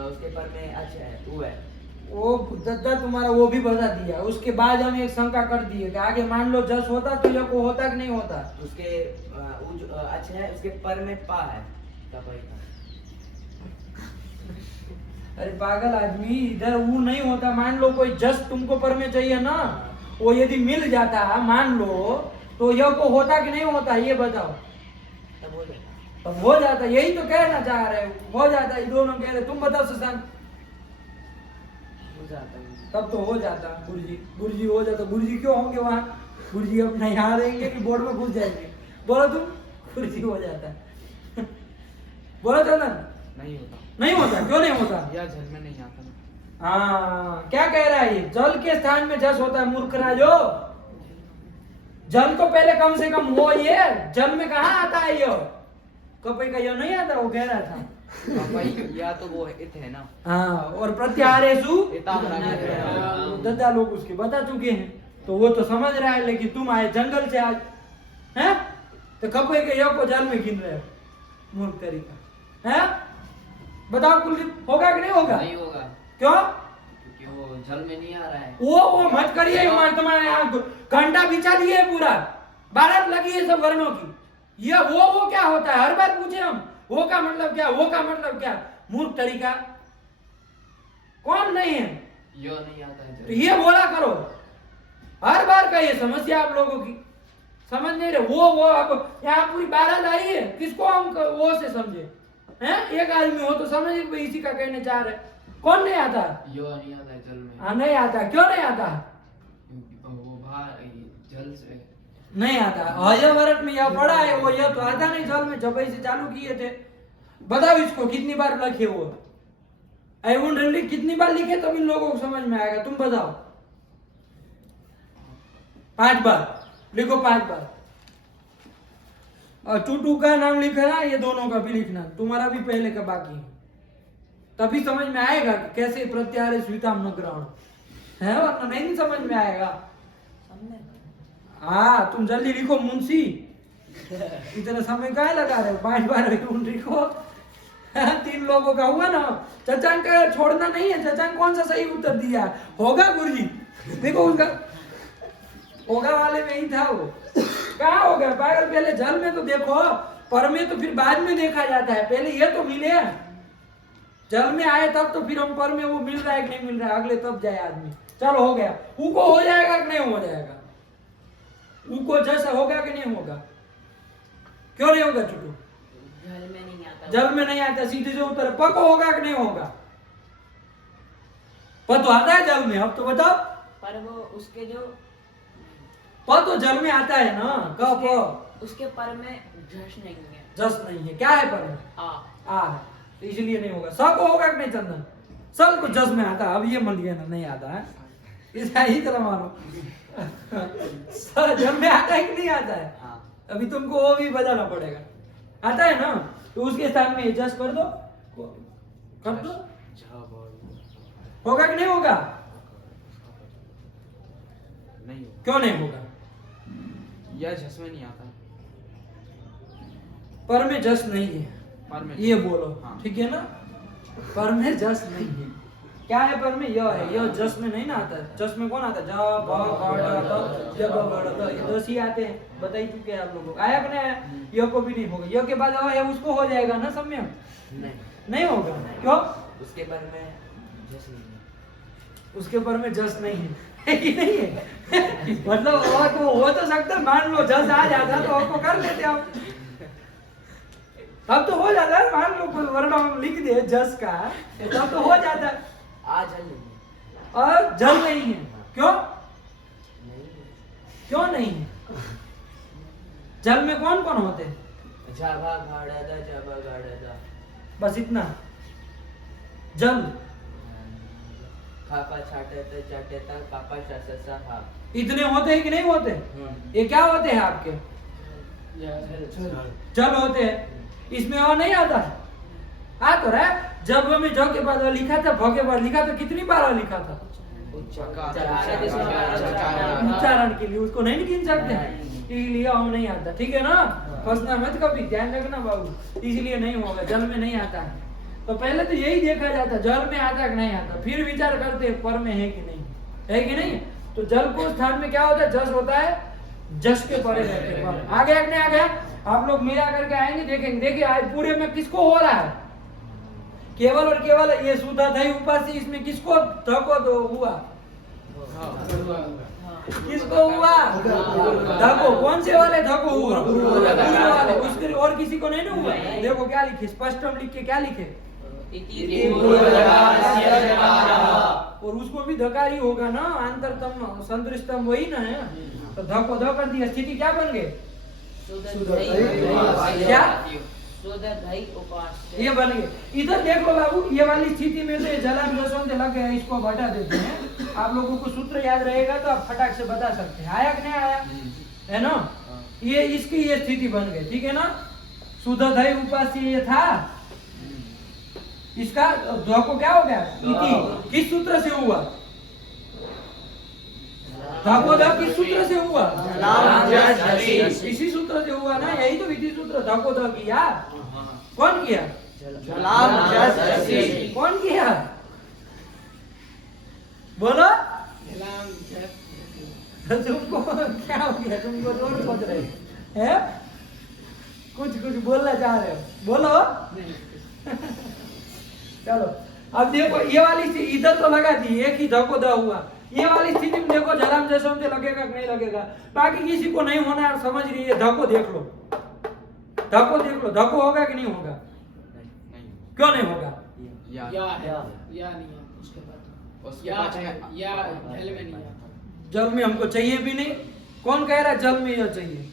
उसके पर में अच्छा है, वो है। वो दद्दा तुम्हारा वो भी बता दिया। उसके बाद हम एक शंका कर दिए कि आगे मान लो जस होता तो यह को होता कि नहीं होता? उसके अच्छा है, उसके पर में पा है, कपई का। अरे पागल आदमी, इधर वो नहीं होता। मान लो कोई जस तुमको पर में चाहिए ना, वो यदि मिल जाता मान लो, तो यह को होता कि नहीं होता? ये बताओ। तब हो जाएगा। तब हो जाता, यही तो कहना चाह रहे हो। हो जाता, ये दोनों कह रहे। तुम बताओ शशांक। हो जाता है। तब तो हो जाता। गुरुजी हो जाता। गुरुजी क्यों होंगे वहाँ? गुरुजी अपना यहाँ रहेंगे कि बोर्ड में घुस जाएंगे? बोलो तुम। गुरुजी हो जाता। बोलो तो ना। नहीं होता। नहीं होता, क्यों नहीं होता? या जल में नहीं आता ना। हाँ, क्या कह रहा है ये? जल के स्थान में जस होता है, मूर्ख राजो। जल तो पहले कम से कम हो। ये जल में कहाँ आता है? ये कपई का यह नहीं आता, वो कह रहा था। कपई या तो वो इत है ना। हाँ, और प्रत्याहारेषु हाँ। दद्दा लोग उसके बता चुके हैं, तो वो तो समझ रहा है। लेकिन तुम आए जंगल से आज, हैं? तो कपई के योग को जल में गिन रहे हो, मूर्ख तरीका। हैं? बताओ कुलदीप, होगा कि नहीं होगा? नहीं होगा, क्यों? क्योंकि वो जल में नहीं आ रहा है। वो मत करिए। तुम्हारे यहाँ घंटा बिछा दिए, पूरा बारात लगी है सब वर्णों की। ये वो क्या होता है? हर बार पूछे हम, वो का मतलब क्या, वो का मतलब क्या? मूर्ख तरीका। कौन नहीं है? यो नहीं आता है तो ये बोला करो। हर बार का ये समस्या आप लोगों की, समझ नहीं रहे। वो अब यहाँ पूरी बारात आई है, किसको हम वो से समझे? हैं? एक आदमी हो तो समझे कि इसी का कहने चाह रहे। कौन नहीं आता? यो नहीं आता है जल में। हाँ नहीं आता। क्यों नहीं आता? क्योंकि वो बाहर जल से नहीं आता। हयवरत में यह पड़ा है, वो यह तो आता नहीं जल में। जब से चालू किए थे। बताओ इसको कितनी बार लिखे वो? एवं रंडी कितनी बार लिखे तब इन लोगों को समझ में आएगा? तुम बताओ। 5 बार लिखो, 5 बार। और टूटू का नाम लिखा ना, ये दोनों का भी लिखना। तुम्हारा भी पहले का बाकी है, तभी समझ में आएगा कि कैसे प्रत्याहारे स्वीताम न ग्रहण है, वरना नहीं समझ में आएगा। हाँ, तुम जल्दी लिखो मुंशी। इतना समय काहे लगा रहे हो? 5 बार लिखो। 3 लोगों का हुआ ना। चचांग का छोड़ना नहीं है। चचांग कौन सा सही उत्तर दिया? होगा गुरुजी। देखो उनका होगा वाले में ही था वो। कहाँ हो गया पागल? पहले जल में तो देखो, पर में तो फिर बाद में देखा जाता है। पहले ये तो मिले, जल में आए तब तो फिर हम पर में वो मिल रहा है कि नहीं मिल रहा है, अगले तब जाए आदमी। चलो हो गया। उको हो जाएगा कि नहीं हो जाएगा? उको जैसा होगा कि नहीं होगा? क्यों नहीं होगा चुटू? जल में नहीं आता। जल में नहीं आता, सीधे से उत्तर। पको होगा कि नहीं होगा? प तो आता है जल में। अब तो बताओ। पर वो उसके जो प तो जल में आता है ना, क प। उसके पर में झस नहीं है। जस नहीं है, क्या है पर में? आ है, तो इसलिए नहीं होगा। स को होगा कि नहीं चंदन? सल को जस में आता है। अब ये मान लिया ना, नहीं आता है, इसका ही तरह मानो। स जल में आता है कि नहीं आता है? अभी तुमको वो भी बजाना पड़ेगा। आता है ना, तो उसके स्थान में जस कर दो, कर दो, होगा कि नहीं होगा? नहीं होगा। क्यों नहीं होगा? यह झस में नहीं आता। पर में जस नहीं है, पर में ये बोलो। हाँ। ठीक है ना, पर में जस नहीं है। क्या है पर में? यह है। यह जस में नहीं ना आता है। जस में कौन आता है? जा ब ग ड द ज ब ग ड द, ये 10 ही आते हैं। बता ही चुके हैं आप लोगों को। आया कि नहीं आया? यह को भी नहीं होगा। यह के बाद है उसको हो जाएगा ना सम्यक? नहीं, नहीं होगा। क्यों? उसके पर में जस नहीं है। उसके पर में जस नहीं है कि नहीं है? मतलब और को हो तो सकता है, मान लो जस आ जाता तो आपको कर लेते हम। तब तो हो जाता है, मान लो कोई वर्ण हम लिख दे जस का, तब तो हो जाता है। आ जल नहीं है। और जल नहीं है। क्यों? नहीं है। क्यों नहीं है? जल में कौन कौन होते हैं? झा भा घा ड द ज ब ग ड द। बस इतना। जल खा पा छा ट त च ट त पा पा श स स हा। इतने होते हैं कि नहीं होते? ये क्या होते हैं आपके? जल होते हैं। इसमें और नहीं आता है? आ तो रहा है। जब में जो के बाद लिखा था, भ के बाद लिखा था, कितनी बार लिखा था? उच्चारण के लिए उसको नहीं गिन सकते हैं, इसलिए हम नहीं आता। ठीक है ना, फंसना मत कभी, ध्यान रखना बाबू। इसलिए नहीं होगा, जल में नहीं आता है। तो पहले तो यही देखा जाता है, जल में आता है कि नहीं आता, फिर विचार करते हैं पर में है कि नहीं है कि नहीं। तो जल को स्थान में क्या होता है? जस होता है, जस के परे रहते हैं। आ गया कि नहीं आ गया? आप लोग मिला करके आएंगे, देखेंगे। देखिए आज पूरे में किसको हो रहा है? केवल और केवल ये सुधा धई उपासी, इसमें किसको धको दो हुआ? किसको हुआ? धको। कौन से वाले धको हुआ? पूरे वाले। उसके और किसी को नहीं ना हुआ। देखो क्या लिखे, स्पष्ट हम लिख के क्या लिखे? और उसको भी धकारी होगा ना, अंतरतम संतरिष्टम वही ना है। तो धको ध कर दिया, स्थिति क्या बन गई? क्या? ये बन गए। इधर देख लो बाबू, ये वाली स्थिति में से जलाम जसवंत लग गया, इसको अब हटा देते हैं। आप लोगों को सूत्र याद रहेगा तो आप फटाक से बता सकते हैं। आया कि नहीं आया? है ना? ये इसकी ये स्थिति बन गई। ठीक है ना, सुधधई उपासी ये था, इसका ध को क्या हो गया? इति। किस सूत्र से हुआ? धकोध किस सूत्र से हुआ? इसी सूत्र से हुआ ना, यही तो विधि सूत्र। धकोध किया, कौन किया? कौन किया? बोलो। तुमको क्या हो गया? तुमको जोर खोज रहे हैं? कुछ बोलना चाह रहे हो, बोलो। चलो अब देखो, ये वाली स्थिति इधर तो लगा दी, एक ही धकोध हुआ। ये वाली स्थिति में देखो जलाम जसवंत लगेगा कि नहीं लगेगा। बाकी किसी को नहीं होना है, समझ रही है? धको देख लो, धको देख लो, धको होगा कि नहीं होगा? क्यों नहीं होगा? या नहीं है उसके बाद। या जल में नहीं आता। जल में हमको चाहिए भी नहीं। कौन कह रहा है जल में यह चाहिए?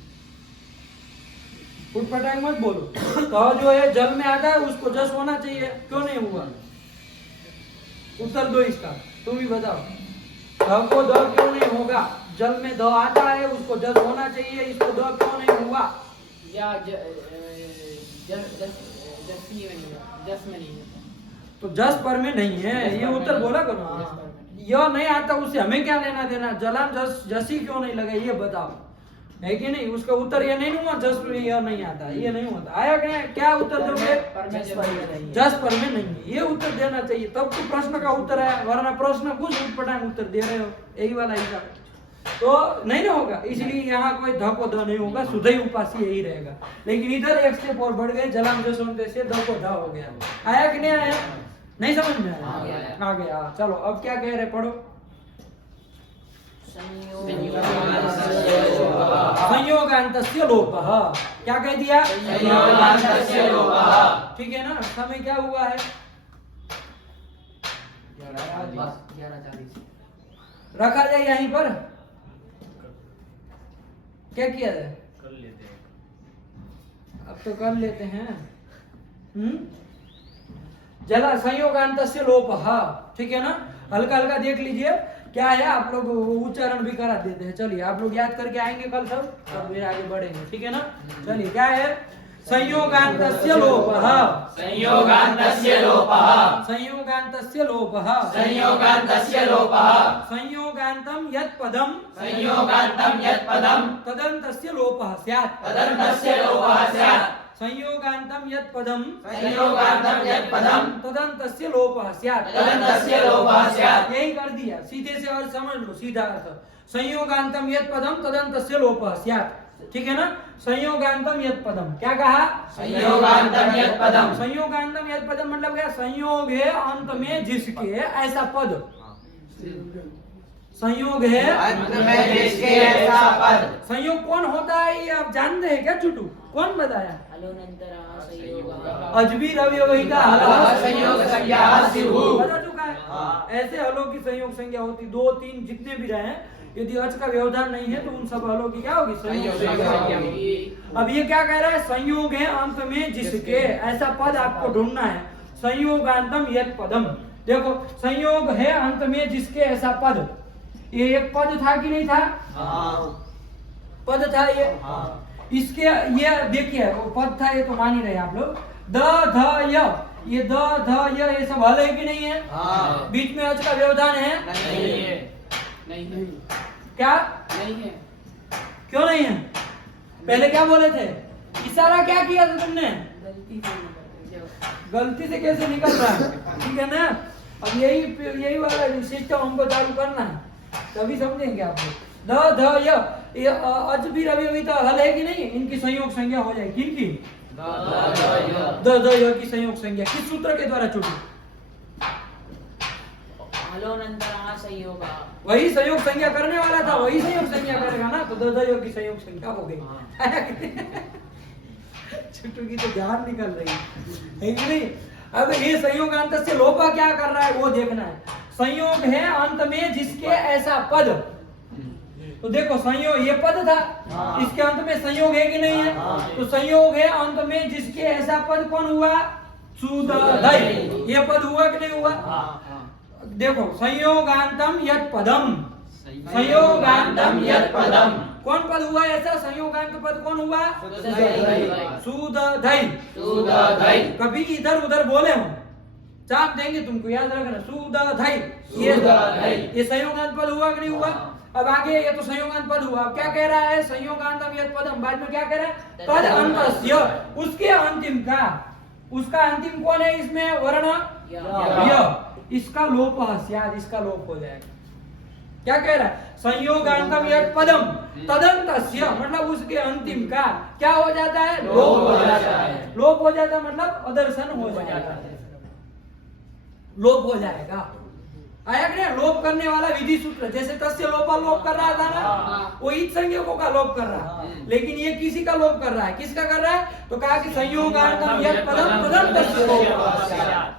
उठपटांग मत बोलो। तो जो है जल में आता है उसको जस होना चाहिए, क्यों नहीं हुआ? उत्तर दो इसका, तुम ही बताओ। ध को द क्यों नहीं होगा? जल में द आता है, उसको जस होना चाहिए, इसको द क्यों नहीं हुआ? या जस में नहीं है। तो जस पर में नहीं है, ये उत्तर बोला करो। यह नहीं आता, उससे हमें क्या लेना देना? जलाम जसी क्यों नहीं लगा, ये बताओ, है कि नहीं? उसका उत्तर ये नहीं हुआ, जस में यह नहीं आता, ये नहीं होता। आया क्या उत्तर दोगे? जस पर में नहीं है, ये उत्तर देना चाहिए, तब तो प्रश्न का उत्तर है। वरना प्रश्न कुछ उठपटांग उत्तर दे रहे हो, यही वाला हिसाब तो नहीं ना होगा। इसलिए यहाँ कोई धको ध नहीं होगा, सुधई उपासी यही रहेगा। लेकिन इधर एक स्टेप और बढ़ गए, जलाम जसवंत से ध को ध हो गया। आया कि नहीं आया? नहीं समझ में आया? आ गया। चलो अब क्या कह रहे, पढ़ो। संयोगान्तस्य लोपः। क्या कह दिया? संयोगान्तस्य लोपः। ठीक है ना, समय क्या हुआ है? 11:40। रखा जाए यहीं पर। क्या किया जाए? कर लेते हैं। अब तो कर लेते हैं। जला संयोगांतस्य लोपः, ठीक है ना? हल्का हल्का देख लीजिए क्या है, आप लोग उच्चारण भी करा देते हैं। चलिए आप लोग याद करके आएंगे कल सब, तब भी आगे बढ़ेंगे, ठीक है ना? चलिए क्या है? संयोगांतस्य लोपः, संयोगान्तस्य लोपः, संयोगांतस्य लोपः, संयोगान्तस्य लोपः, संयोगांतम यत् पदम, संयोगान्तं यत् पदं तदन्तस्य लोपः स्यात्, तदन्तस्य लोपः स्यात्, संयोगांतम यत् पदम, संयोगान्तं यत् पदं तदन्तस्य लोपः स्यात्, तदन्तस्य लोपः स्यात्। यही कर दिया, सीधे से अर्थ समझ लो, सीधा अर्थ। संयोगांतम यत् पदम तदन्तस्य लोपः स्यात्, ठीक है ना? संयोगांतम यत् पदम, क्या कहा? संयोगान्तं यत् पदं, संयोगांतम यत् पदम मतलब क्या? संयोग है अंत में जिसके ऐसा पद, संयोग है अंत में जिसके ऐसा पद। संयोग कौन होता है ये आप जानते हैं क्या? चुटू कौन बताया? हलोनंतरः संयोगः। अजबीर अव्यवहिता हलः संयोग संज्ञा स्युः। बता चुका है। ऐसे हलों की संयोग संज्ञा होती, 2 3 जितने भी रहे, यदि अच का व्यवधान नहीं है तो उन सब हलों की क्या होगी? संयोग संज्ञा होगी। अब ये क्या कह रहा है? संयोग है अंत में जिसके ऐसा पद आपको ढूंढना है। संयोगांतम यत् पदम, देखो संयोग है अंत में जिसके ऐसा पद, ये एक पद था कि नहीं था? पद था ये। इसके ये देखिए वो पद था, ये तो मान ही रहे आप लोग। द ध य, ये द ध य ये सब हल है कि नहीं है? बीच में अच का व्यवधान है? नहीं है। नहीं है, क्या? नहीं है। क्यों नहीं है? पहले क्या बोले थे? इशारा क्या किया था तुमने? गलती से कैसे निकल रहा है, ठीक है ना? अब यही वाला सिस्टम हमको चालू करना है, तभी समझेंगे आप लोग। द ध य ये अच भी अव्यवहित हल है कि नहीं? इनकी संयोग संज्ञा हो जाएगी। किनकी? द ध य की संयोग संज्ञा किस सूत्र के द्वारा छूटी? हलोनंतरः संयोगः। वही संयोग संज्ञा करने वाला था, वही संयोग संज्ञा करेगा ना, तो द ध य की संयोग संज्ञा हो गई। छुट्टू की तो जान निकल रही है कि नहीं? अब ये संयोगांत से लोपा क्या कर रहा है वो देखना है। संयोग है अंत में जिसके ऐसा पद, तो देखो संयोग ये पद था, इसके अंत में संयोग है कि नहीं है? तो संयोग है अंत में जिसके ऐसा पद कौन हुआ? सुदधै। ये पद हुआ कि नहीं हुआ? देखो संयोगांतम यत् पदम, संयोगांतम यत् पदम, कौन पद हुआ ऐसा? संयोगांत पद कौन हुआ? सुदधै। सुदधै। कभी इधर उधर बोले हो चाप देंगे तुमको, याद रखना। सुदधै ये संयोगांत पद हुआ कि नहीं हुआ? अब आगे ये तो संयोगांत पद हुआ, अब क्या कह रहा है? संयोगांतम यत् पदम, बाद में क्या कह रहा है? तद अंतस्य, उसके अंतिम का, उसका अंतिम कौन है इसमें? वर्ण य, इसका लोप स्यात्, इसका लोप हो जाएगा। क्या कह रहा है? संयोगांतम यत् पदम तदन्तस्य मतलब उसके अंतिम का क्या हो जाता है? लोप हो जाता है। लोप हो जाता है मतलब अदर्शन हो जाता है, लोप हो जाएगा। आया कि नहीं? लोप करने वाला विधि सूत्र, जैसे तस्य लोपा लोप कर रहा था ना, वो इत संयोगों का लोप कर रहा है, लेकिन ये किसी का लोप कर रहा है। किसका कर रहा है? तो कहा कि संयोगांतम यत् पदम तदन्तस्य लोपः।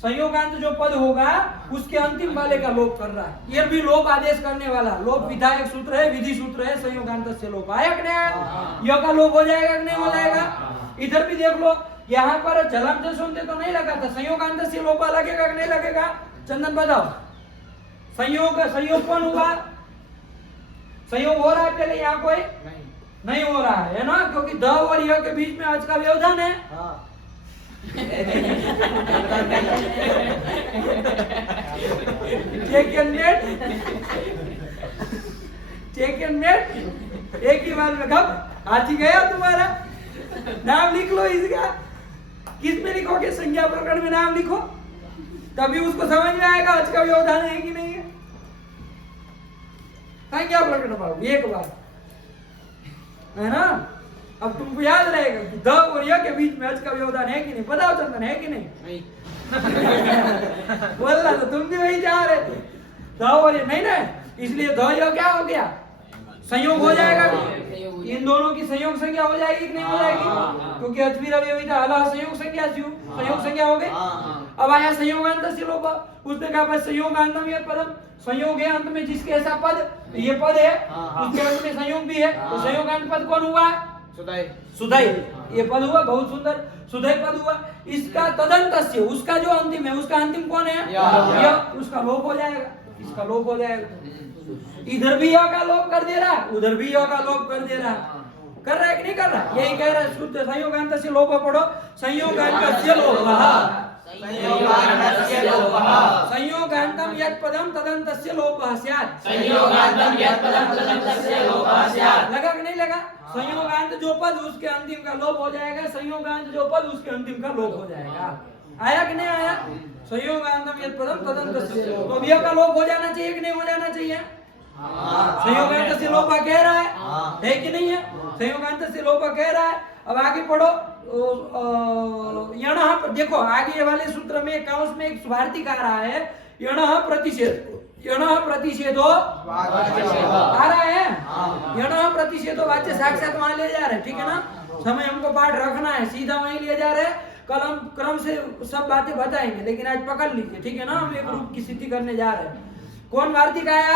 संयोगांत जो पद होगा उसके अंतिम वाले का लोप कर रहा है। ये भी लोप आदेश करने वाला, लोप विधायक सूत्र है, विधि सूत्र है। संयोगांत से लोप आया कि नहीं? य का लोप हो जाएगा कि नहीं हो जाएगा? इधर भी देख लो, यहाँ पर जलम से सुनते तो नहीं लगा था, संयोगांत से लोपा लगेगा कि नहीं लगेगा? चंदन बताओ, संयोग कौन हुआ? संयोग हो रहा है पहले यहाँ कोई? नहीं हो रहा है ना, क्योंकि द और य के बीच में आज का व्यवधान है। चेक एंड मेट एक ही बार में कब हाथी गया तुम्हारा? नाम लिख लो इसका। किस में लिखोगे? संज्ञा प्रकरण में नाम लिखो, तभी उसको समझ में आएगा आज का व्यवधान है कि नहीं है। संज्ञा प्रकरण पाओ एक बार, है ना? अब तुमको याद रहेगा कि द और य के बीच में अच का व्यवधान है कि नहीं? बताओ चंदन, है कि नहीं? बोलना तो तुम भी वही जा रहे थे, द और य नहीं ना, इसलिए द य क्या हो गया? संयोग हो जाएगा। इन दोनों की संयोग संख्या हो जाएगी कि नहीं हो जाएगी? क्योंकि अचवीर अव्यवहित हल संयोग संख्या संयोग संख्या हो गई। अब आया संयोगांत से लोप, उसने कहा बस संयोगांतम यत् पदम, संयोग है अंत में जिसके ऐसा पद, ये पद है, उसके अंत में संयोग भी है, तो संयोगांत पद कौन हुआ? सुधई। ये पद हुआ, बहुत सुंदर, सुधई पद हुआ। इसका तदंतस्य, उसका जो अंतिम है, उसका अंतिम कौन है? य। उसका लोप हो जाएगा, इसका लोप हो जाएगा। इधर भी य का लोप कर दे रहा, उधर भी य का लोप कर दे रहा, कर रहा है कि नहीं कर रहा? यही कह रहा है शुद्ध संयोगांतस्य लोप पढ़ो, संयोगांतस्य लोपः, संयोगांतम यत् पदम तदंतस्य लोपः स्यात्, लगा कि नहीं लगा? संयोगांत जो पद उसके अंतिम का लोप हो जाएगा, संयोगांत जो पद उसके अंतिम का लोप हो जाएगा। आया कि नहीं आया? संयोगांतम यत् पदम तदंतस्य, तो अब यह का लोप हो जाना चाहिए कि नहीं हो जाना चाहिए? संयोगांत से लोपा कह रहा है कि नहीं है? संयोगांत से लोपा कह रहा है। अब आगे पढ़ो, यणः, देखो आगे वाले सूत्र में काउंस में एक स्वार्थी आ रहा है, यणः प्रतिषेध, यणः प्रतिषेधो आ रहा है, यणः प्रतिषेधो वाच्य साक्षात वहां ले जा रहे, ठीक है ना? समय हमको पाठ रखना है, सीधा वहीं ले जा रहे, कल हम क्रम से सब बातें बताएंगे, लेकिन आज पकड़ लीजिए, ठीक है ना? हम एक रूप की स्थिति करने जा रहे हैं। कौन वार्तिक आया?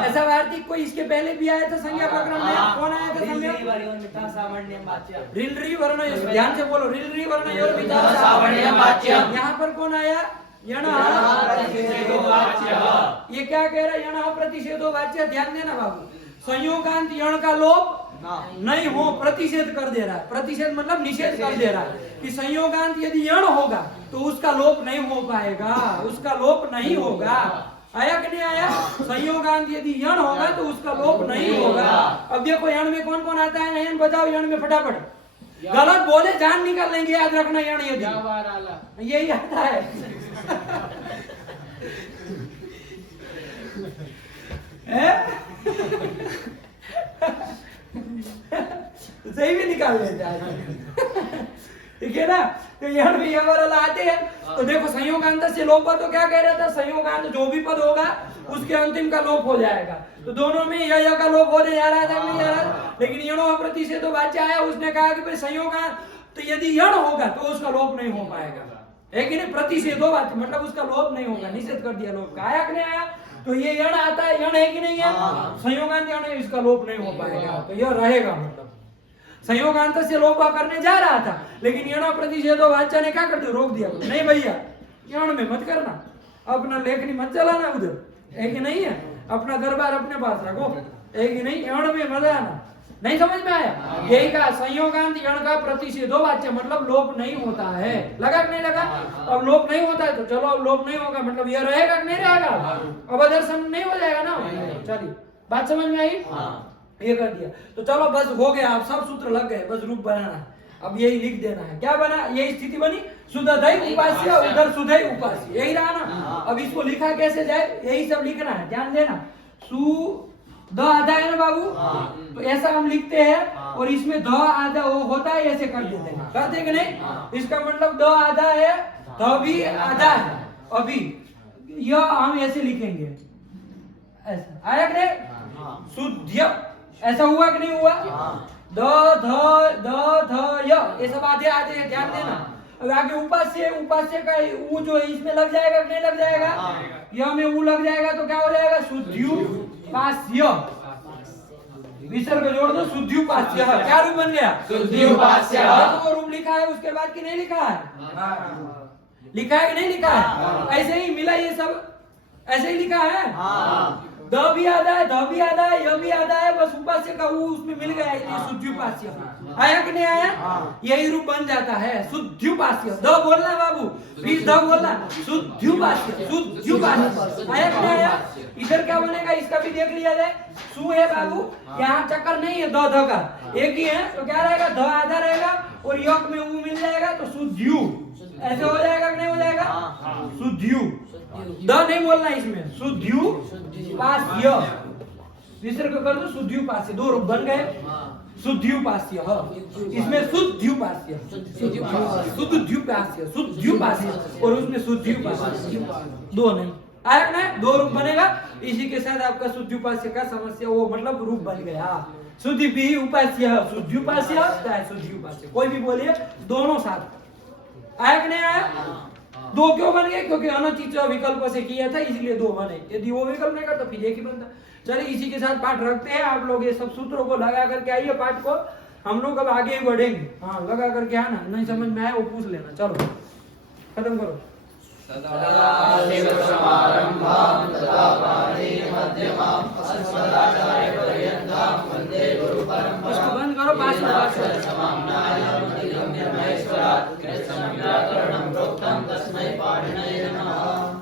ऐसा वार्तिक कोई इसके पहले भी आया था संज्ञा प्रकरण में? कौन आया था संज्ञा? रिलरी वर्ण, ध्यान से बोलो, रिलरी वर्ण और यहाँ पर कौन आया? ये क्या कह रहा है? यण प्रतिषेधो वाच्य, ध्यान देना बाबू, संयोगांत यण का लोप नहीं हो, प्रतिषेध कर दे रहा है। प्रतिषेध मतलब निषेध कर दे रहा है कि संयोगांत यदि यण होगा तो उसका लोप नहीं हो पाएगा, उसका लोप नहीं होगा। आया कि नहीं आया? संयोगांत यदि यण होगा तो उसका लोप नहीं होगा। अब देखो यण में कौन कौन आता है, यण बताओ, यण में फटाफट, गलत बोले जान निकाल लेंगे, याद रखना। यण यदि यही आता है सही भी निकाल लेते हैं, ठीक है ना? तो यण भी वाला आते हैं। तो देखो संयोगांत से लोप, तो क्या कह रहा था? संयोगांत जो भी पद होगा उसके अंतिम का लोप हो जाएगा। तो दोनों में य का लोप होने जा रहा था, नहीं जा रहा? लेकिन यणो प्रतिषेधो वाच्य आया, उसने कहा कि भाई संयोगांत तो यदि यण होगा तो उसका लोप नहीं हो पाएगा, है कि नहीं? प्रतिषेधो वाच्य मतलब उसका लोप नहीं होगा, निषेध कर दिया लोप का। आया कि नहीं आया? तो ये यण आता है, यण है कि नहीं है? संयोगांत यण है, इसका लोप नहीं हो पाएगा, तो यह रहेगा। मतलब संयोगांत से लोप करने जा रहा था, लेकिन यण प्रतिषेधो वाच्य ने क्या कर दिया? रोक दिया, नहीं भैया यण में मत करना, अपना लेखनी मत चलाना उधर, है कि नहीं है? अपना दरबार अपने पास रखो, है कि नहीं? यण में मत आना। नहीं समझ में आया? यही कहा, संयोगांत यण का प्रतिषेधो वाच्य मतलब लोप नहीं होता है। लगा कि नहीं लगा? अब लोप नहीं होता है तो चलो, अब लोप नहीं होगा मतलब यह रहेगा कि नहीं रहेगा? अब अदर्शन नहीं हो जाएगा ना? चलिए, बात समझ में आई? ये कर दिया तो चलो बस हो गया, आप सब सूत्र लग गए, बस रूप बनाना है। अब यही लिख देना है, क्या बना? यही स्थिति बनी, सुधई उपास्य, उधर सुधई उपास्य, यही रहा ना? अब इसको लिखा कैसे जाए, यही सब लिखना है, ध्यान देना। सु द आधा है ना बाबू, तो ऐसा हम लिखते हैं, और इसमें द आधा वो होता है, ऐसे कर देते हैं, करते कि नहीं? इसका मतलब द आधा है, द भी आधा है। अभी यह हम ऐसे लिखेंगे, ऐसा। आया कि नहीं? शुद्ध, ऐसा हुआ कि नहीं हुआ? द ध य, ये सब आधे आधे, ध्यान देना। अब आगे उपास्य, उपास्य का ऊ जो है इसमें लग जाएगा कि नहीं लग जाएगा? यह में ऊ लग जाएगा तो क्या हो जाएगा? शुद्ध्युपास्य, विसर्ग जोड़ दो, शुद्ध्युपास्य। क्या रूप बन गया? शुद्ध्युपास्य। तो रूप लिखा है उसके बाद कि नहीं लिखा है? लिखा है कि नहीं लिखा है? ऐसे ही मिला, ये सब ऐसे ही लिखा है। द भी आधा है, ध भी आधा है, य भी आधा है, बस उपास्य का ऊ उसमें मिल गया, इसलिए शुद्ध्युपास्य। आया कि नहीं आया? यही रूप बन जाता है, शुद्ध्युपास्य। द बोलना बाबू, फिर द बोलना, शुद्ध्युपास्य, शुद्ध्युपास्य। आया कि नहीं आया? इधर क्या बनेगा इसका भी देख लिया जाए। सु है बाबू, यहाँ चक्कर नहीं है, द ध का एक ही है, तो क्या रहेगा? ध आधा रहेगा और यक में ऊ मिल जाएगा, तो शुद्ध्यु ऐसे हो जाएगा कि नहीं हो जाएगा? शुद्ध्यु, द नहीं बोलना इसमें, शुद्ध्युपास्य, विसर्ग कर दो, शुद्ध्युपास्य, दो रूप बन गए, शुद्ध्युपास्य। इसमें शुद्ध्युपास्य, शुद्ध्युपास्य, शुद्ध्युपास्य, और उसमें शुद्ध्युपास्य, दो नहीं। आया ना? दो रूप बनेगा, इसी के साथ आपका शुद्ध्युपास्य का समस्या वो मतलब रूप बन गया। शुद्धि भी उपास्य, शुद्ध्युपास्य, शुद्ध्युपास्य, कोई भी बोलिए, दोनों साथ। आया कि नहीं आया? दो क्यों बन गए? क्योंकि अनचित विकल्प से किया था इसलिए दो बने। यदि वो विकल्प नहीं करता फिर एक ही बनता। चलिए इसी के साथ पाठ रखते हैं। आप लोग ये सब सूत्रों को लगा करके आइए, पाठ को हम लोग अब आगे बढ़ेंगे। हाँ लगा करके आना, नहीं समझ में आए वो पूछ लेना। चलो खत्म करो। इसको बंद करो, पास